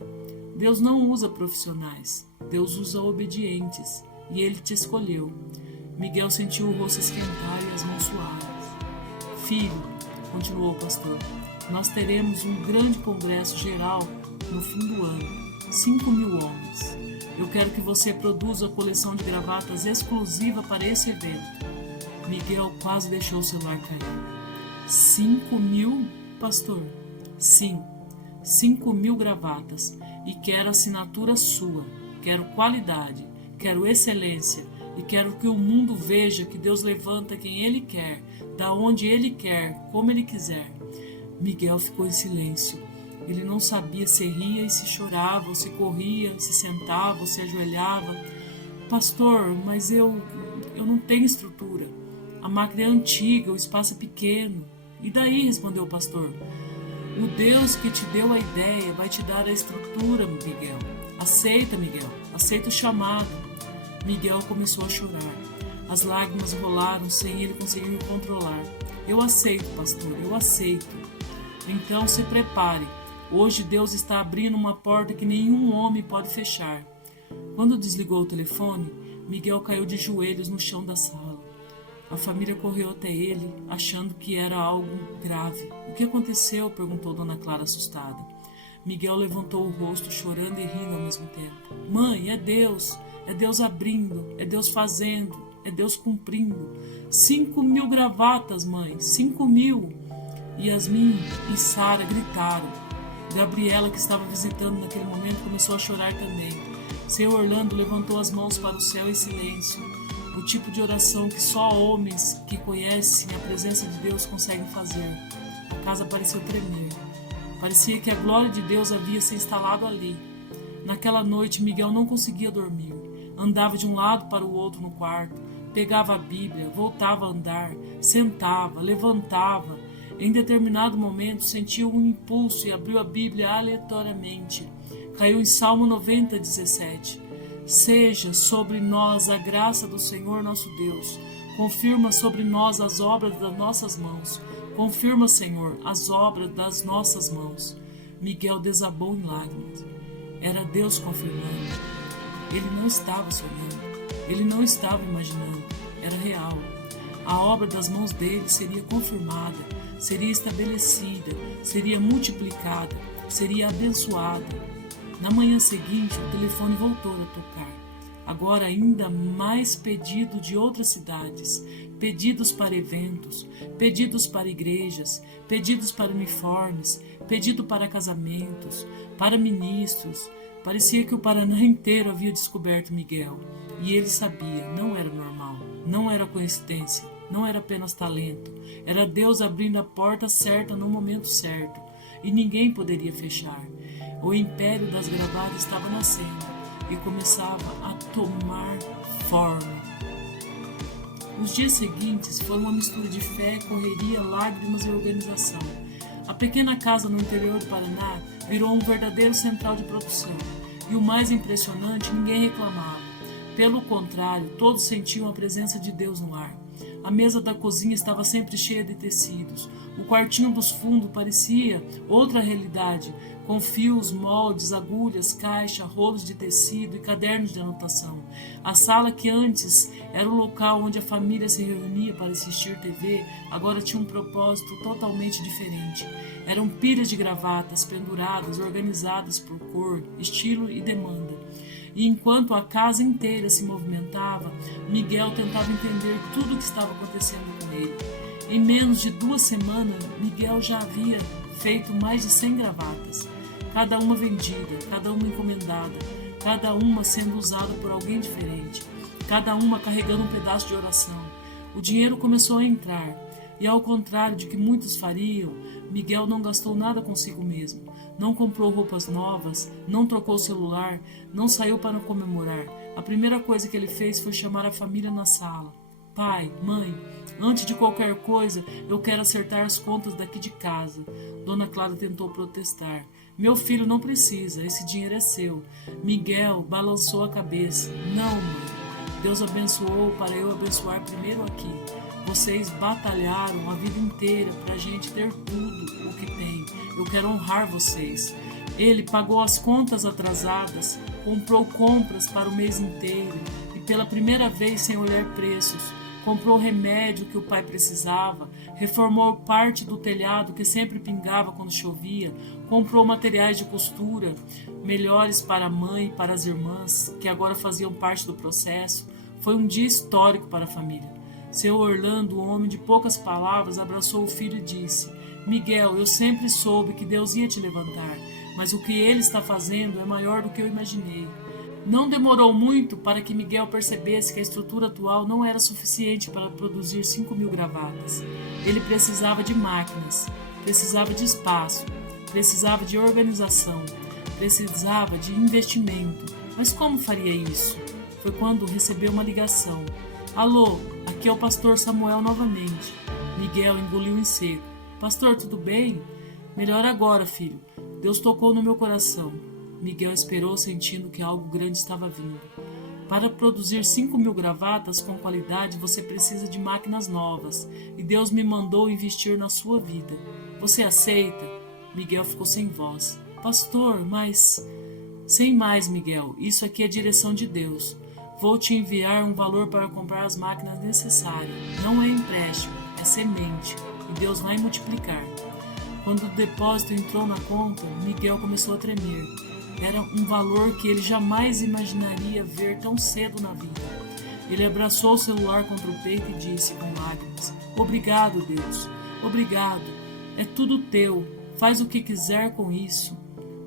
Deus não usa profissionais. Deus usa obedientes. E Ele te escolheu. Miguel sentiu o rosto esquentar e as mãos suadas. Filho, continuou o pastor, nós teremos um grande congresso geral no fim do ano. 5.000 homens. Eu quero que você produza a coleção de gravatas exclusiva para esse evento. Miguel quase deixou o celular cair. 5.000, pastor? Sim, 5.000 gravatas. E quero assinatura sua. Quero qualidade. Quero excelência. E quero que o mundo veja que Deus levanta quem Ele quer, da onde Ele quer, como Ele quiser. Miguel ficou em silêncio. Ele não sabia se ria e se chorava, ou se corria, se sentava, ou se ajoelhava. Pastor, mas eu não tenho estrutura. A máquina é antiga, o espaço é pequeno. E daí, respondeu o pastor. O Deus que te deu a ideia vai te dar a estrutura, Miguel. Aceita, Miguel. Aceita o chamado. Miguel começou a chorar. As lágrimas rolaram sem ele conseguir controlar. Eu aceito, pastor, eu aceito. Então se prepare. Hoje Deus está abrindo uma porta que nenhum homem pode fechar. Quando desligou o telefone, Miguel caiu de joelhos no chão da sala. A família correu até ele, achando que era algo grave. O que aconteceu? Perguntou Dona Clara assustada. Miguel levantou o rosto, chorando e rindo ao mesmo tempo. Mãe, é Deus abrindo, é Deus fazendo, é Deus cumprindo. 5.000 gravatas, mãe, 5.000. Yasmin e Sara gritaram. Gabriela, que estava visitando naquele momento, começou a chorar também. Seu Orlando levantou as mãos para o céu em silêncio. O tipo de oração que só homens que conhecem a presença de Deus conseguem fazer. A casa pareceu tremer. Parecia que a glória de Deus havia se instalado ali. Naquela noite, Miguel não conseguia dormir. Andava de um lado para o outro no quarto, pegava a Bíblia, voltava a andar, sentava, levantava. Em determinado momento, sentiu um impulso e abriu a Bíblia aleatoriamente. Caiu em Salmo 90, 17. Seja sobre nós a graça do Senhor nosso Deus. Confirma sobre nós as obras das nossas mãos. Confirma, Senhor, as obras das nossas mãos. Miguel desabou em lágrimas. Era Deus confirmando. Ele não estava sonhando. Ele não estava imaginando. Era real. A obra das mãos dele seria confirmada, seria estabelecida, seria multiplicada, seria abençoada. Na manhã seguinte, o telefone voltou a tocar. Agora ainda mais pedido de outras cidades, pedidos para eventos, pedidos para igrejas, pedidos para uniformes, pedido para casamentos, para ministros. Parecia que o Paraná inteiro havia descoberto Miguel. E ele sabia, não era normal, não era coincidência, não era apenas talento. Era Deus abrindo a porta certa no momento certo. E ninguém poderia fechar. O império das gravatas estava nascendo e começava a tomar forma. Os dias seguintes foram uma mistura de fé, correria, lágrimas e organização. A pequena casa no interior do Paraná virou um verdadeiro central de produção. E o mais impressionante, ninguém reclamava. Pelo contrário, todos sentiam a presença de Deus no ar. A mesa da cozinha estava sempre cheia de tecidos. O quartinho dos fundos parecia outra realidade, com fios, moldes, agulhas, caixa, rolos de tecido e cadernos de anotação. A sala que antes era o local onde a família se reunia para assistir TV, agora tinha um propósito totalmente diferente. Eram pilhas de gravatas penduradas, organizadas por cor, estilo e demanda. E enquanto a casa inteira se movimentava, Miguel tentava entender tudo o que estava acontecendo com ele. Em menos de 2 semanas, Miguel já havia feito mais de 100 gravatas. Cada uma vendida, cada uma encomendada, cada uma sendo usada por alguém diferente, cada uma carregando um pedaço de oração. O dinheiro começou a entrar, e ao contrário de que muitos fariam, Miguel não gastou nada consigo mesmo. Não comprou roupas novas, não trocou o celular, não saiu para comemorar. A primeira coisa que ele fez foi chamar a família na sala. Pai, mãe, antes de qualquer coisa, eu quero acertar as contas daqui de casa. Dona Clara tentou protestar. Meu filho não precisa, esse dinheiro é seu. Miguel balançou a cabeça. Não, mãe. Deus abençoou para eu abençoar primeiro aqui. Vocês batalharam a vida inteira para a gente ter tudo o que tem. Eu quero honrar vocês. Ele pagou as contas atrasadas, comprou compras para o mês inteiro e pela primeira vez sem olhar preços. Comprou o remédio que o pai precisava, reformou parte do telhado que sempre pingava quando chovia, comprou materiais de costura, melhores para a mãe e para as irmãs, que agora faziam parte do processo. Foi um dia histórico para a família. Seu Orlando, um homem de poucas palavras, abraçou o filho e disse: Miguel, eu sempre soube que Deus ia te levantar, mas o que ele está fazendo é maior do que eu imaginei. Não demorou muito para que Miguel percebesse que a estrutura atual não era suficiente para produzir 5.000 gravatas. Ele precisava de máquinas, precisava de espaço. precisava de organização, precisava de investimento. Mas como faria isso? Foi quando recebeu uma ligação. Alô, aqui é o pastor Samuel novamente. Miguel engoliu em seco. Pastor, tudo bem? Melhor agora, filho. Deus tocou no meu coração. Miguel esperou, sentindo que algo grande estava vindo. Para produzir 5.000 gravatas com qualidade, você precisa de máquinas novas. E Deus me mandou investir na sua vida. Você aceita? Miguel ficou sem voz. Pastor, mas... Sem mais, Miguel. Isso aqui é direção de Deus. Vou te enviar um valor para comprar as máquinas necessárias. Não é empréstimo, é semente. E Deus vai multiplicar. Quando o depósito entrou na conta, Miguel começou a tremer. Era um valor que ele jamais imaginaria ver tão cedo na vida. Ele abraçou o celular contra o peito e disse com lágrimas: Obrigado, Deus. Obrigado. É tudo teu. Faz o que quiser com isso.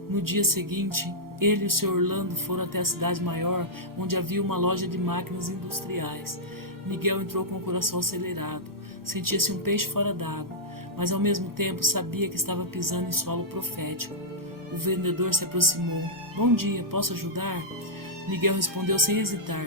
No dia seguinte, ele e o Sr. Orlando foram até a cidade maior, onde havia uma loja de máquinas industriais. Miguel entrou com o coração acelerado. Sentia-se um peixe fora d'água, mas ao mesmo tempo sabia que estava pisando em solo profético. O vendedor se aproximou. Bom dia, posso ajudar? Miguel respondeu sem hesitar.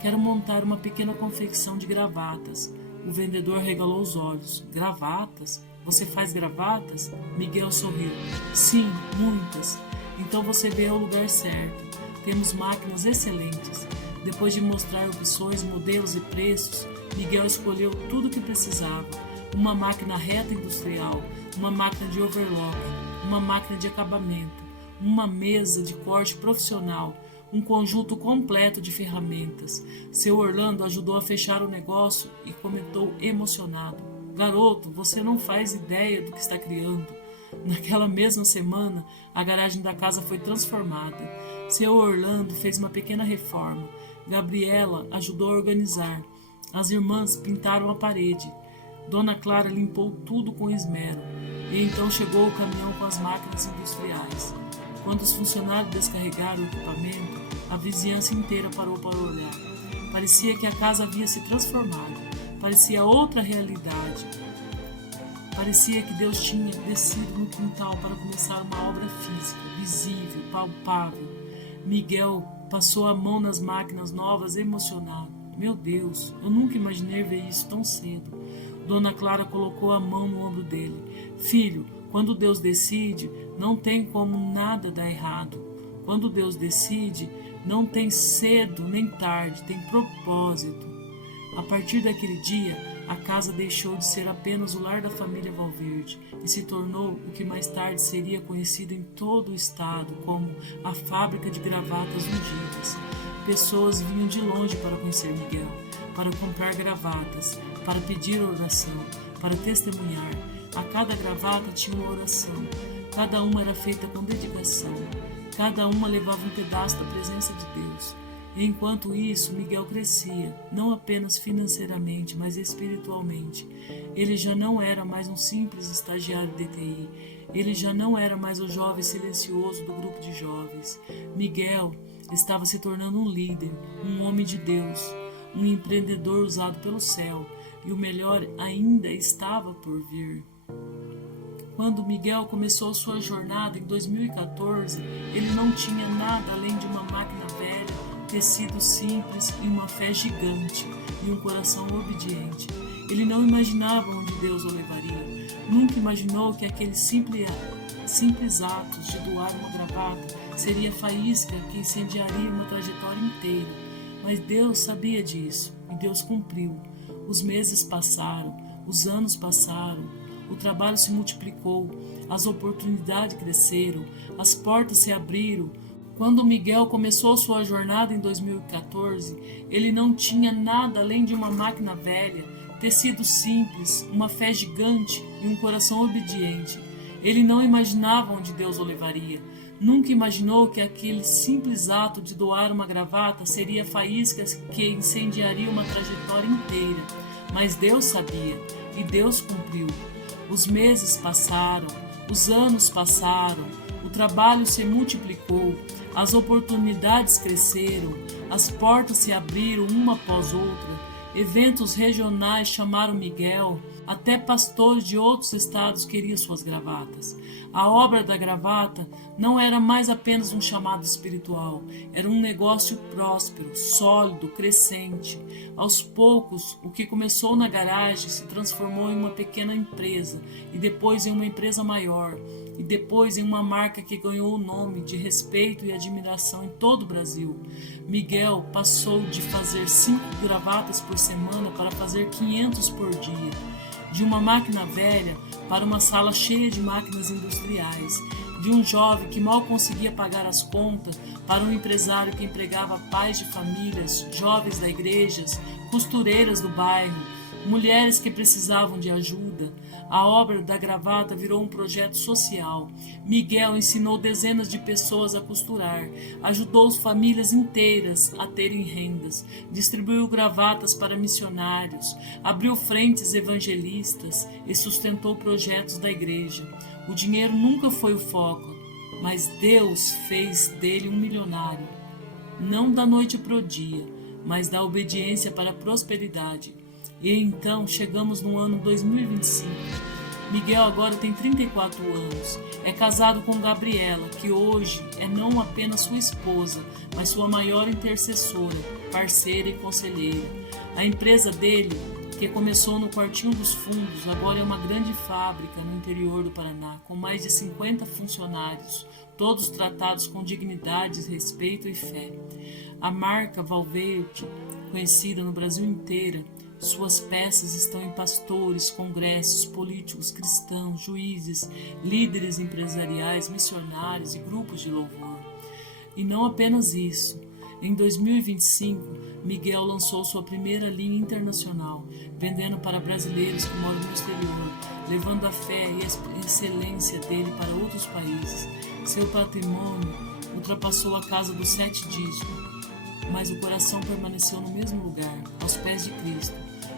Quero montar uma pequena confecção de gravatas. O vendedor regalou os olhos. Gravatas? Você faz gravatas? Miguel sorriu. Sim, muitas. Então você veio ao lugar certo. Temos máquinas excelentes. Depois de mostrar opções, modelos e preços, Miguel escolheu tudo o que precisava. Uma máquina reta industrial, uma máquina de overlock, uma máquina de acabamento, uma mesa de corte profissional, um conjunto completo de ferramentas. Seu Orlando ajudou a fechar o negócio e comentou emocionado. Garoto, você não faz ideia do que está criando. Naquela mesma semana, a garagem da casa foi transformada. Seu Orlando fez uma pequena reforma. Gabriela ajudou a organizar. As irmãs pintaram a parede. Dona Clara limpou tudo com esmero. E então chegou o caminhão com as máquinas industriais. Quando os funcionários descarregaram o equipamento, a vizinhança inteira parou para olhar. Parecia que a casa havia se transformado. Parecia outra realidade. Parecia que Deus tinha descido no quintal para começar uma obra física, visível, palpável. Miguel passou a mão nas máquinas novas, emocionado. Meu Deus, eu nunca imaginei ver isso tão cedo. Dona Clara colocou a mão no ombro dele. Filho, quando Deus decide, não tem como nada dar errado. Quando Deus decide, não tem cedo nem tarde, tem propósito. A partir daquele dia, a casa deixou de ser apenas o lar da família Valverde e se tornou o que mais tarde seria conhecido em todo o estado como a fábrica de gravatas ungidas. Pessoas vinham de longe para conhecer Miguel, para comprar gravatas, para pedir oração, para testemunhar. A cada gravata tinha uma oração, cada uma era feita com dedicação, cada uma levava um pedaço da presença de Deus. E enquanto isso, Miguel crescia, não apenas financeiramente, mas espiritualmente. Ele já não era mais um simples estagiário de TI. Ele já não era mais o jovem silencioso do grupo de jovens. Miguel estava se tornando um líder, um homem de Deus, um empreendedor usado pelo céu. E o melhor ainda estava por vir. Quando Miguel começou sua jornada em 2014, ele não tinha nada além de uma máquina velha, tecido simples e uma fé gigante e um coração obediente. Ele não imaginava onde Deus o levaria. Nunca imaginou que aqueles simples atos de doar uma gravata seria a faísca que incendiaria uma trajetória inteira. Mas Deus sabia disso e Deus cumpriu. Os meses passaram, os anos passaram, o trabalho se multiplicou, as oportunidades cresceram, as portas se abriram. Quando Miguel começou sua jornada em 2014, ele não tinha nada além de uma máquina velha, tecido simples, uma fé gigante e um coração obediente. Ele não imaginava onde Deus o levaria. Nunca imaginou que aquele simples ato de doar uma gravata seria a faísca que incendiaria uma trajetória inteira. Mas Deus sabia e Deus cumpriu. Os meses passaram, os anos passaram, o trabalho se multiplicou, as oportunidades cresceram, as portas se abriram uma após outra, eventos regionais chamaram Miguel, Até pastores de outros estados queriam suas gravatas. A obra da gravata não era mais apenas um chamado espiritual, era um negócio próspero, sólido, crescente. Aos poucos, o que começou na garagem se transformou em uma pequena empresa, e depois em uma empresa maior, e depois em uma marca que ganhou o nome de respeito e admiração em todo o Brasil. Miguel passou de fazer 5 gravatas por semana para fazer 500 por dia. De uma máquina velha para uma sala cheia de máquinas industriais. De um jovem que mal conseguia pagar as contas para um empresário que empregava pais de famílias, jovens da igreja, costureiras do bairro, mulheres que precisavam de ajuda. A obra da gravata virou um projeto social. Miguel ensinou dezenas de pessoas a costurar, ajudou famílias inteiras a terem rendas, distribuiu gravatas para missionários, abriu frentes evangelistas e sustentou projetos da igreja. O dinheiro nunca foi o foco, mas Deus fez dele um milionário. Não da noite para o dia, mas da obediência para a prosperidade. E então chegamos no ano 2025. Miguel agora tem 34 anos. É casado com Gabriela, que hoje é não apenas sua esposa, mas sua maior intercessora, parceira e conselheira. A empresa dele, que começou no quartinho dos fundos, agora é uma grande fábrica no interior do Paraná, com mais de 50 funcionários, todos tratados com dignidade, respeito e fé. A marca Valverde, conhecida no Brasil inteiro, suas peças estão em pastores, congressos, políticos, cristãos, juízes, líderes empresariais, missionários e grupos de louvor. E não apenas isso. Em 2025, Miguel lançou sua primeira linha internacional, vendendo para brasileiros que moram no exterior, levando a fé e a excelência dele para outros países. Seu patrimônio ultrapassou a casa dos 7 dígitos, mas o coração permaneceu no mesmo lugar, aos pés de Cristo.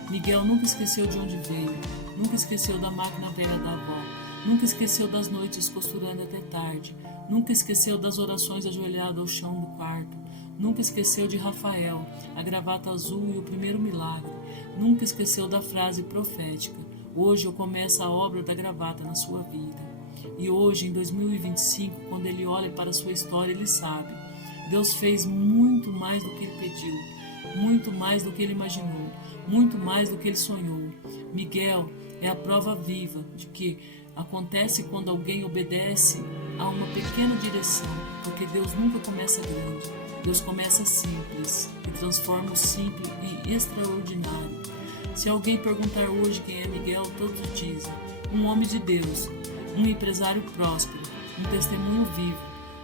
Miguel nunca esqueceu de onde veio, nunca esqueceu da máquina velha da avó, nunca esqueceu das noites costurando até tarde, nunca esqueceu das orações ajoelhado ao chão do quarto, nunca esqueceu de Rafael, a gravata azul e o primeiro milagre, nunca esqueceu da frase profética: hoje eu começo a obra da gravata na sua vida. E hoje, em 2025, quando ele olha para a sua história, ele sabe: Deus fez muito mais do que ele pediu, muito mais do que ele imaginou, muito mais do que ele sonhou. Miguel é a prova viva de que acontece quando alguém obedece a uma pequena direção, porque Deus nunca começa grande, Deus começa simples e transforma o simples em extraordinário. Se alguém perguntar hoje quem é Miguel, todos dizem: um homem de Deus, um empresário próspero, um testemunho vivo,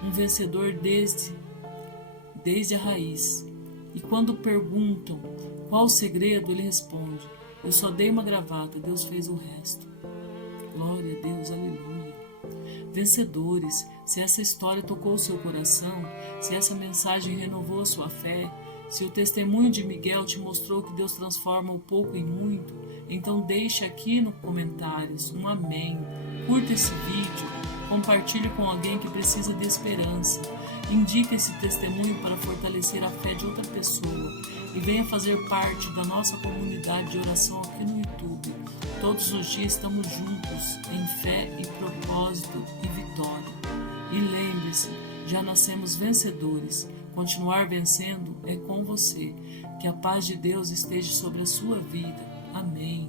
um vencedor desde a raiz. E quando perguntam qual o segredo, ele responde: eu só dei uma gravata, Deus fez o resto. Glória a Deus, aleluia. Vencedores, se essa história tocou o seu coração, se essa mensagem renovou a sua fé, se o testemunho de Miguel te mostrou que Deus transforma o pouco em muito, então deixe aqui nos comentários um amém, curta esse vídeo, compartilhe com alguém que precisa de esperança. Indique esse testemunho para fortalecer a fé de outra pessoa e venha fazer parte da nossa comunidade de oração aqui no YouTube. Todos os dias estamos juntos em fé e propósito e vitória. E lembre-se, já nascemos vencedores. Continuar vencendo é com você. Que a paz de Deus esteja sobre a sua vida. Amém.